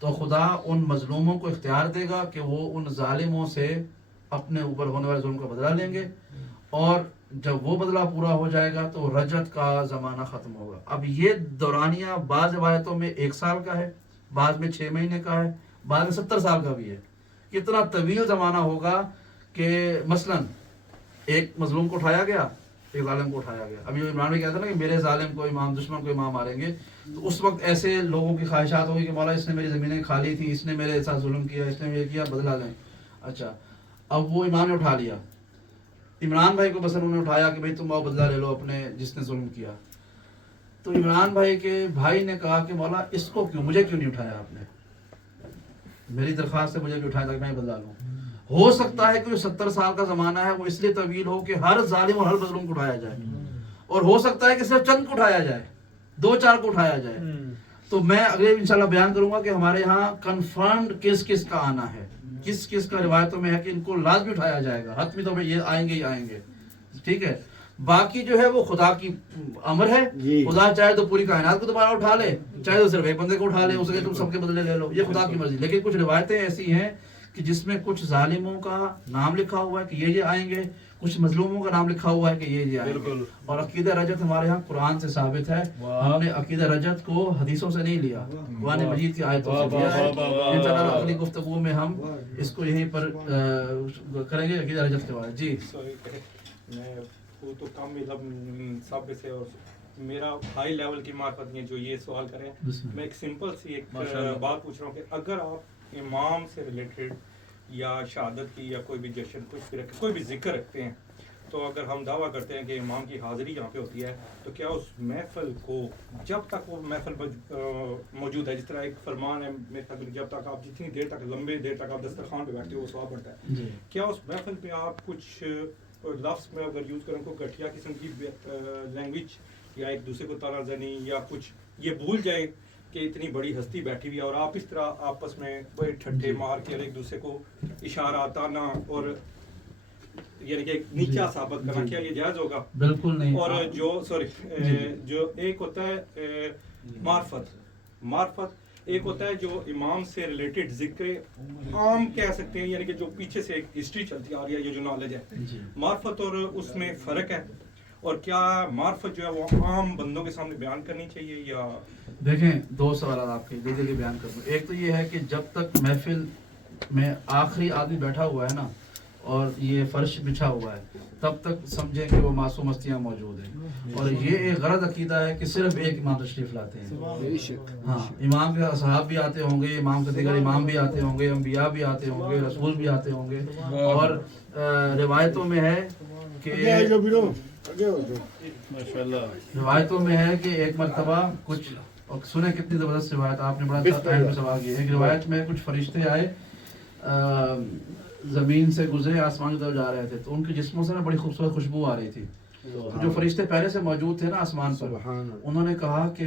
تو خدا ان مظلوموں کو اختیار دے گا کہ وہ ان ظالموں سے اپنے اوپر ہونے والے ظلم کا بدلہ لیں گے, اور جب وہ بدلہ پورا ہو جائے گا تو رجت کا زمانہ ختم ہوگا. اب یہ دورانیہ بعض روایتوں میں 1 سال کا ہے, بعض میں 6 مہینے کا ہے, بعض میں 70 سال کا بھی ہے. کتنا طویل زمانہ ہوگا کہ مثلاً ایک مظلوم کو اٹھایا گیا, ایک ظالم کو اٹھایا گیا. ابھی عمران بھی کہتا نا کہ میرے ظالم کو امام, دشمن کو امام ماریں گے, تو اس وقت ایسے لوگوں کی خواہشات ہوگی کہ مولا اس نے میری زمینیں کھا لی تھی, اس نے میرے ساتھ ظلم کیا, اس نے یہ کیا, بدلہ لیں. اچھا اب وہ امام نے اٹھا لیا, عمران بھائی کو بس انہوں نے اٹھایا کہ بھائی تم آؤ بدلہ لے لو اپنے جس نے ظلم کیا. تو عمران بھائی کے بھائی نے کہا کہ مولا اس کو کیوں, مجھے کیوں نہیں اٹھایا آپ نے, میری درخواست سے مجھے کیوں اٹھایا تاکہ میں بدلہ لوں. ہو سکتا ہے کہ جو 70 سال کا زمانہ ہے وہ اس لیے طویل ہو کہ ہر ظالم اور ہر مظلوم کو اٹھایا جائے, اور ہو سکتا ہے کہ صرف چند کو اٹھایا جائے, 2-4 کو اٹھایا جائے. تو میں اگلے انشاءاللہ بیان کروں گا کہ ہمارے ہاں کنفرمڈ کس کس کا آنا ہے, کس کس کا روایتوں میں ہے کہ ان کو لازمی اٹھایا جائے گا, حتمی طور پہ یہ آئیں گے ہی آئیں گے, ٹھیک ہے. باقی جو ہے وہ خدا کی امر ہے, خدا چاہے تو پوری کائنات کو دوبارہ اٹھا لے, چاہے تو صرف ایک بندے کو اٹھا لے, اسے تم سب کے بدلے لے لو, یہ خدا کی مرضی. لیکن کچھ روایتیں ایسی ہیں کہ جس میں کچھ ظالموں کا نام لکھا ہوا ہے کہ یہ آئیں گے, کچھ مظلوموں کا نام لکھا ہوا ہے کہ یہ آئیں گے. اور عقیدہ رجت ہمارے ہاں قرآن سے ثابت ہے, ہم نے عقیدہ رجت کو حدیثوں سے نہیں لیا, قرآن مجید کی آیتوں سے لیا ہے. انشاءاللہ اگلی گفتگو میں ہم اس کو یہیں پر کریں گے عقیدہ رجت کے بارے. جی میں وہ تو کم علم سب سے, اور میرا ہائی لیول کی معرفت نہیں ہے جو یہ سوال کریں. میں ایک سمپل سی ایک بات پوچھ رہا ہوں کہ اگر آپ امام سے ریلیٹڈ یا شہادت کی یا کوئی بھی جشن کوئی بھی ذکر رکھتے ہیں تو اگر ہم دعویٰ کرتے ہیں کہ امام کی حاضری یہاں پہ ہوتی ہے تو کیا اس محفل کو جب تک وہ محفل موجود ہے، جس طرح ایک فرمان ہے میرے خیال میں جب تک آپ جتنی دیر تک لمبے دیر تک آپ دسترخوان پہ بیٹھتے ہو وہ ثواب بڑھتا ہے، کیا اس محفل پہ آپ کچھ لفظ میں اگر یوز کریں کو گٹھیا قسم کی لینگویج یا ایک دوسرے کو طرح زنی یا کچھ یہ بھول جائیں کہ اتنی بڑی ہستی بیٹھی ہوئی ہے اور آپ اس طرح آپس میں بڑے ٹھٹے مار کے ایک دوسرے کو اشارہ تانا اور یعنی کہ نیچا ثابت کرنا، کیا یہ جائز ہوگا؟ بالکل نہیں. اور جو ایک ہوتا ہے معرفت ایک ہوتا ہے جو امام سے ریلیٹڈ ذکر عام کہہ سکتے ہیں، یعنی کہ جو پیچھے سے ایک ہسٹری چلتی آ رہی ہے، یہ جو نالج ہے معرفت اور اس میں فرق ہے، اور کیا معرفت جو ہے وہ عام بندوں کے سامنے بیان کرنی چاہیے یا؟ دیکھیں 2 سوالات آپ کے جلدی بیان کر دوں. ایک تو یہ ہے کہ جب تک محفل میں آخری آدمی بیٹھا ہوا ہے نا اور یہ فرش بچھا ہوا ہے تب تک سمجھیں کہ وہ معصوم ہستیاں موجود ہیں، اور یہ ایک غلط عقیدہ ہے کہ صرف ایک امام تشریف لاتے ہیں. ہاں، امام کے اصحاب بھی آتے ہوں گے، امام کے دیگر امام بھی آتے ہوں گے، انبیاء بھی آتے ہوں گے، رسول بھی آتے ہوں گے، اور روایتوں میں ہے کہ ایک مرتبہ کچھ سنیں کتنی زبردست روایت، آپ نے بڑا اہم سوال کیا. ایک روایت میں کچھ فرشتے آئے، زمین سے گزرے، آسمان کی طرف جا رہے تھے، تو ان کے جسموں سے نا بڑی خوبصورت خوشبو آ رہی تھی. جو فرشتے پہلے سے موجود تھے نا آسمان پر، انہوں نے کہا کہ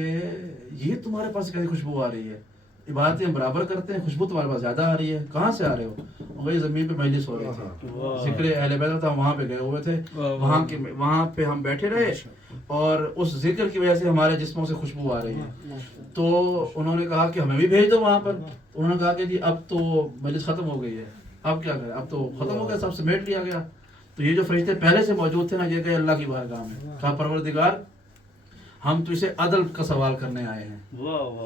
یہ تمہارے پاس کیسی خوشبو آ رہی ہے؟ عبادتیں ہم برابر کرتے ہیں، خوشبو تمہارے پاس زیادہ آ رہی ہے، کہاں سے آ رہے ہو؟ وہی زمین پہ مجلس ہو رہی تھی، ذکر اہل بیت تھا، وہاں پہ گئے ہوئے تھے، وہاں پہ ہم بیٹھے رہے اور اس ذکر کی وجہ سے ہمارے جسموں سے خوشبو آ رہی ہے. تو انہوں نے کہا کہ ہمیں بھی بھیج دو وہاں پر. انہوں نے کہا کہ جی اب تو مجلس ختم ہو گئی ہے، اب کیا کریں، اب تو ختم ہو گیا، سب سمیٹ لیا گیا. تو یہ جو فرشتے پہلے سے موجود تھے نا، یہ گئے اللہ کی بارگاہ میں، کہا پروردگار ہم تو اسے عدل کا سوال کرنے آئے ہیں.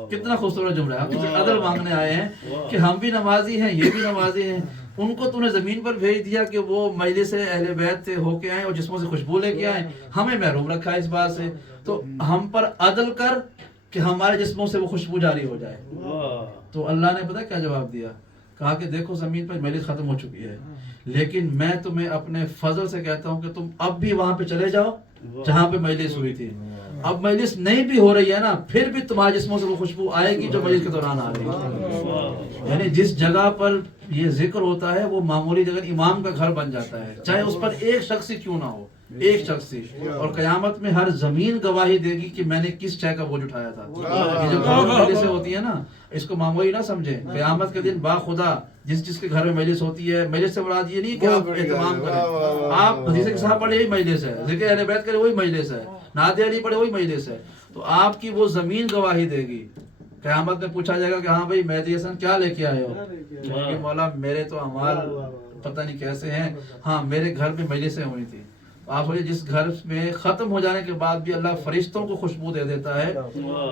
کتنا خوبصورت جملہ ہے، ہم اسے عدل مانگنے آئے ہیں کہ ہم بھی نمازی ہیں، یہ بھی نمازی ہیں. ان کو تو نے زمین پر بھیج دیا کہ وہ مجلس اہل بیت سے ہو کے آئیں اور جسموں سے خوشبو لے کے آئیں، ہمیں محروم رکھا ہے اس بات سے. تو ہم پر عدل کر کہ ہمارے جسموں سے وہ خوشبو جاری ہو جائے. تو اللہ نے پتہ کیا جواب دیا؟ کہا کہ دیکھو زمین پر مجلس ختم ہو چکی ہے، لیکن میں تمہیں اپنے فضل سے کہتا ہوں کہ تم اب بھی وہاں پہ چلے جاؤ جہاں پہ مجلس ہوئی تھی. اب مجلس نہیں بھی ہو رہی ہے نا، پھر بھی تمہارے جسموں سے وہ خوشبو آئے گی جو مجلس کے دوران آ رہی ہے. یعنی جس جگہ پر یہ ذکر ہوتا ہے وہ معمولی جگہ امام کا گھر بن جاتا ہے، چاہے اس پر ایک شخص ہی کیوں نہ ہو، ایک شخص ہی. اور قیامت میں ہر زمین گواہی دے گی کہ میں نے کس شے کا بوجھ اٹھایا تھا. یہ جو مجلسیں ہوتی ہیں نا، اس کو معمولی نہ سمجھیں. قیامت کے دن باخدا جس کے گھر میں مجلس ہوتی ہے، مجلس سے مراد یہ نہیں کہ آپ اہتمام کریں، آپ حدیث کے صاحب پڑھے یہی مجلس ہے، ذکر اہل بیت کرے وہی مجلس ہے، نعت علی پڑھے وہی مجلس ہے. تو آپ کی وہ زمین گواہی دے گی. قیامت میں پوچھا جائے گا کہ ہاں بھائی مہدی حسن کیا لے کے آئے ہو؟ کہ مولا میرے تو اعمال پتہ نہیں کیسے ہیں، ہاں میرے گھر میں مجلسیں ہوئی تھی. آپ سوچیں جس گھر میں ختم ہو جانے کے بعد بھی اللہ فرشتوں کو خوشبو دے دیتا ہے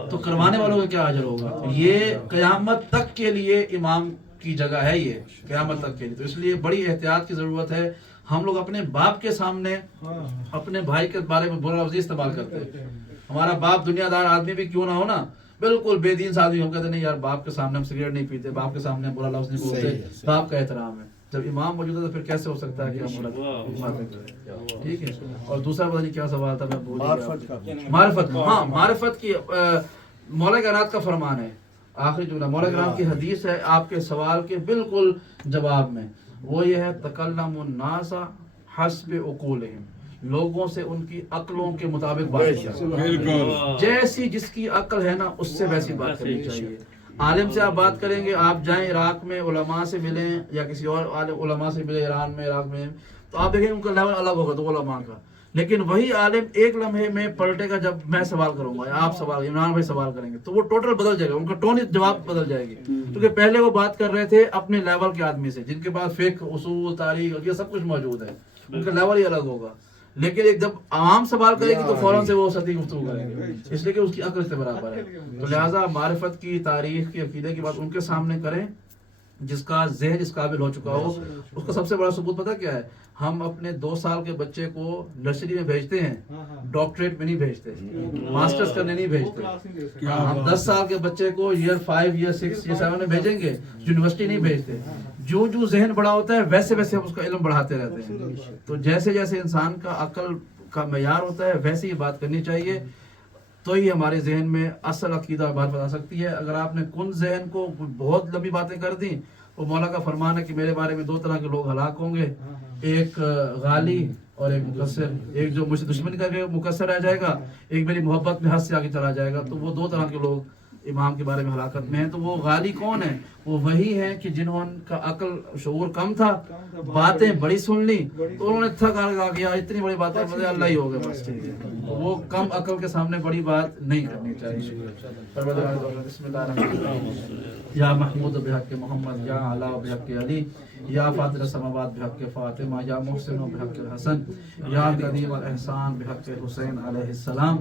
تو کروانے والوں کا کیا اجر ہوگا. یہ قیامت تک کے لیے امام کی جگہ ہے، یہ قیامت تک کے لیے. تو اس لیے بڑی احتیاط کی ضرورت ہے. ہم لوگ اپنے باپ کے سامنے اپنے بھائی کے بارے میں برا لفظ استعمال کرتے ہیں. ہمارا باپ دنیا دار آدمی بھی کیوں نہ ہو نا، بالکل بے دین آدمی ہو، کہتے نہیں یار باپ کے سامنے ہم سگریٹ نہیں پیتے، باپ کے سامنے برا لفظ نہیں بولتے، باپ کا احترام ہے. جب امام موجود ہے تو پھر کیسے ہو سکتا ہے کہ ہم باتیں کریں؟ ٹھیک ہے. اور دوسرا پتہ نہیں کیا سوال تھا، میں بھول گیا. معرفت، ہاں معرفت کی مولا کائنات کا فرمان ہے. آخری جملہ مولا کرام کی حدیث ہے آپ کے سوال کے بالکل جواب میں، وہ یہ ہے تکلم الناس حسب عقولہم، لوگوں سے ان کی عقلوں کے مطابق بات کریں. جیسی جس کی عقل ہے نا اس سے ویسی بات کرنی چاہیے. عالم سے آپ بات کریں گے، آپ جائیں عراق میں علماء سے ملیں یا کسی اور علماء سے ملیں ایران میں، عراق میں، تو آپ دیکھیں ان کا لیول الگ ہوگا تو علماء کا. لیکن وہی عالم ایک لمحے میں پلٹے گا جب میں سوال کروں گا یا آپ سوال، عمران بھائی سوال کریں گے، تو وہ ٹوٹل بدل جائے گا، ان کا ٹون جواب بدل جائے گی. کیونکہ پہلے وہ بات کر رہے تھے اپنے لیول کے آدمی سے جن کے پاس فقہ، اصول، تاریخ یہ سب کچھ موجود ہے، ان کا لیول ہی الگ ہوگا. لیکن ایک جب عوام سوال کرے گی تو فوراً سے وہ سطحی گفتگو کریں گے، اس لیے کہ اس کی عقل سے برابر ہے. تو لہٰذا معرفت کی، تاریخ کی، عقیدے کی بات ان کے سامنے کریں جس کا ذہن اس قابل ہو چکا ہو. اس کا سب سے بڑا ثبوت پتہ کیا ہے؟ ہم اپنے 2 سال کے بچے کو نرسری میں بھیجتے ہیں, ڈاکٹریٹ میں نہیں بھیجتے, ماسٹرز کرنے نہیں بھیجتے. ہم 10 سال کے بچے کو ایئر 5 ایئر 6 ایئر 7 میں بھیجیں گے, یونیورسٹی نہیں بھیجتے. جو ذہن بڑا ہوتا ہے ویسے ویسے ہم اس کا علم بڑھاتے رہتے ہیں. تو جیسے جیسے انسان کا عقل کا معیار ہوتا ہے ویسے ہی بات کرنی چاہیے, تو ہی ہمارے ذہن میں اصل عقیدہ بات بتا سکتی ہے. اگر آپ نے کن ذہن کو بہت لمبی باتیں کر دیں, وہ مولا کا فرمان ہے کہ میرے بارے میں 2 طرح کے لوگ ہلاک ہوں گے, ایک غالی اور ایک مقصر. ایک جو مجھ سے دشمن کر کے مقصر رہ جائے گا, ایک میری محبت میں حد سے آگے چلا جائے گا. تو وہ 2 طرح کے لوگ امام کے بارے میں ہلاکت میں ہیں. تو وہ غالی کون ہیں؟ وہ وہی ہیں کہ جنہوں کا عقل شعور کم تھا, باتیں بڑی سن لی تو انہوں نے تھک آ گیا, اتنی بڑی باتیں مجھے اللہ ہی ہو گئے بس. وہ کم عقل کے سامنے بڑی بات نہیں کرنی چاہیے. بسم اللہ الرحمن الرحیم. یا محمود بحق محمد, یا اعلیٰ بحق علی, یا فاطر السماوات بحق فاطمہ, یا محسن بحق الحسن, یا قدیم الاحسان بحق حسین علیہ السلام.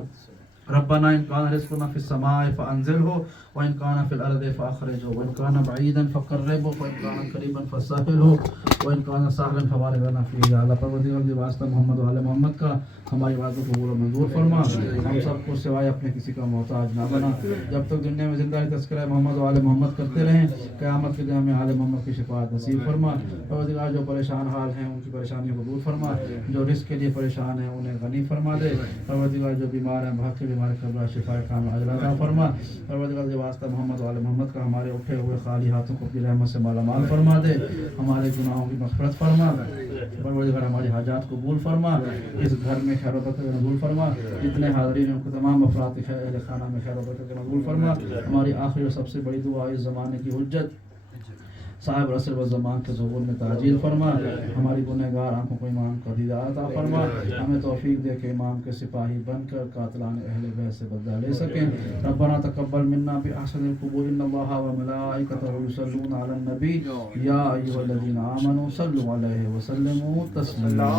ربنا ان كان رزقنا في السماء فانزله وان كان في الارض فاخرجه وان كان بعيدا فقربه وان كان قريبا فسهله وان كان سهلا فبارك لنا فيه. یا اللہ پروردگار دی واسطہ محمد و آل محمد کا ہماری باتوں کو قبول و منظور فرما. ہم سب کو سوائے اپنے کسی کا محتاج نہ بنا. جب تک دنیا میں زندہ ہے تذکرہ محمد و آل محمد کرتے رہیں, قیامت کے دن ہمیں آل محمد کی شفاعت نصیب فرما. پروردگار جو پریشان حال ہیں ان کی پریشانی کو دور فرما, جو رزق کے لیے پریشان ہیں انہیں غنی فرما دے. پروردگار جو بیمار ہیں بہت سے بیمار قبل شفا کام عاجل عطا فرما. پروردگار کے واسطہ محمد و آل محمد کا ہمارے اٹھے ہوئے خالی ہاتھوں کو اپنی رحمت سے مالا مال فرما دے. ہمارے گناہوں کی مغفرت فرما. پروردگار ہماری حاجات قبول فرما. اس گھر میں خیر و برکت نزول فرما. جتنے حاضرین ہیں ان کو تمام افراد کے اہل خانہ میں خیر و برکت نزول فرما. ہماری آخری اور سب سے بڑی دعا اس زمانے کی حجت صاحب رسل و زمان کے ظہور میں تعجیل فرما. ہماری گنہگار آنکھوں کو ایمان کا دیدار عطا فرما. ہمیں توفیق دے کہ امام کے سپاہی بن کر قاتلان اہل بیت سے بدلہ لے سکیں. ربنا تقبل منا بأحسن القبول ان اللہ وملائکتہ یصلون علی النبی یا ایھا الذین آمنوا صلوا علیہ وسلموا تسلیما.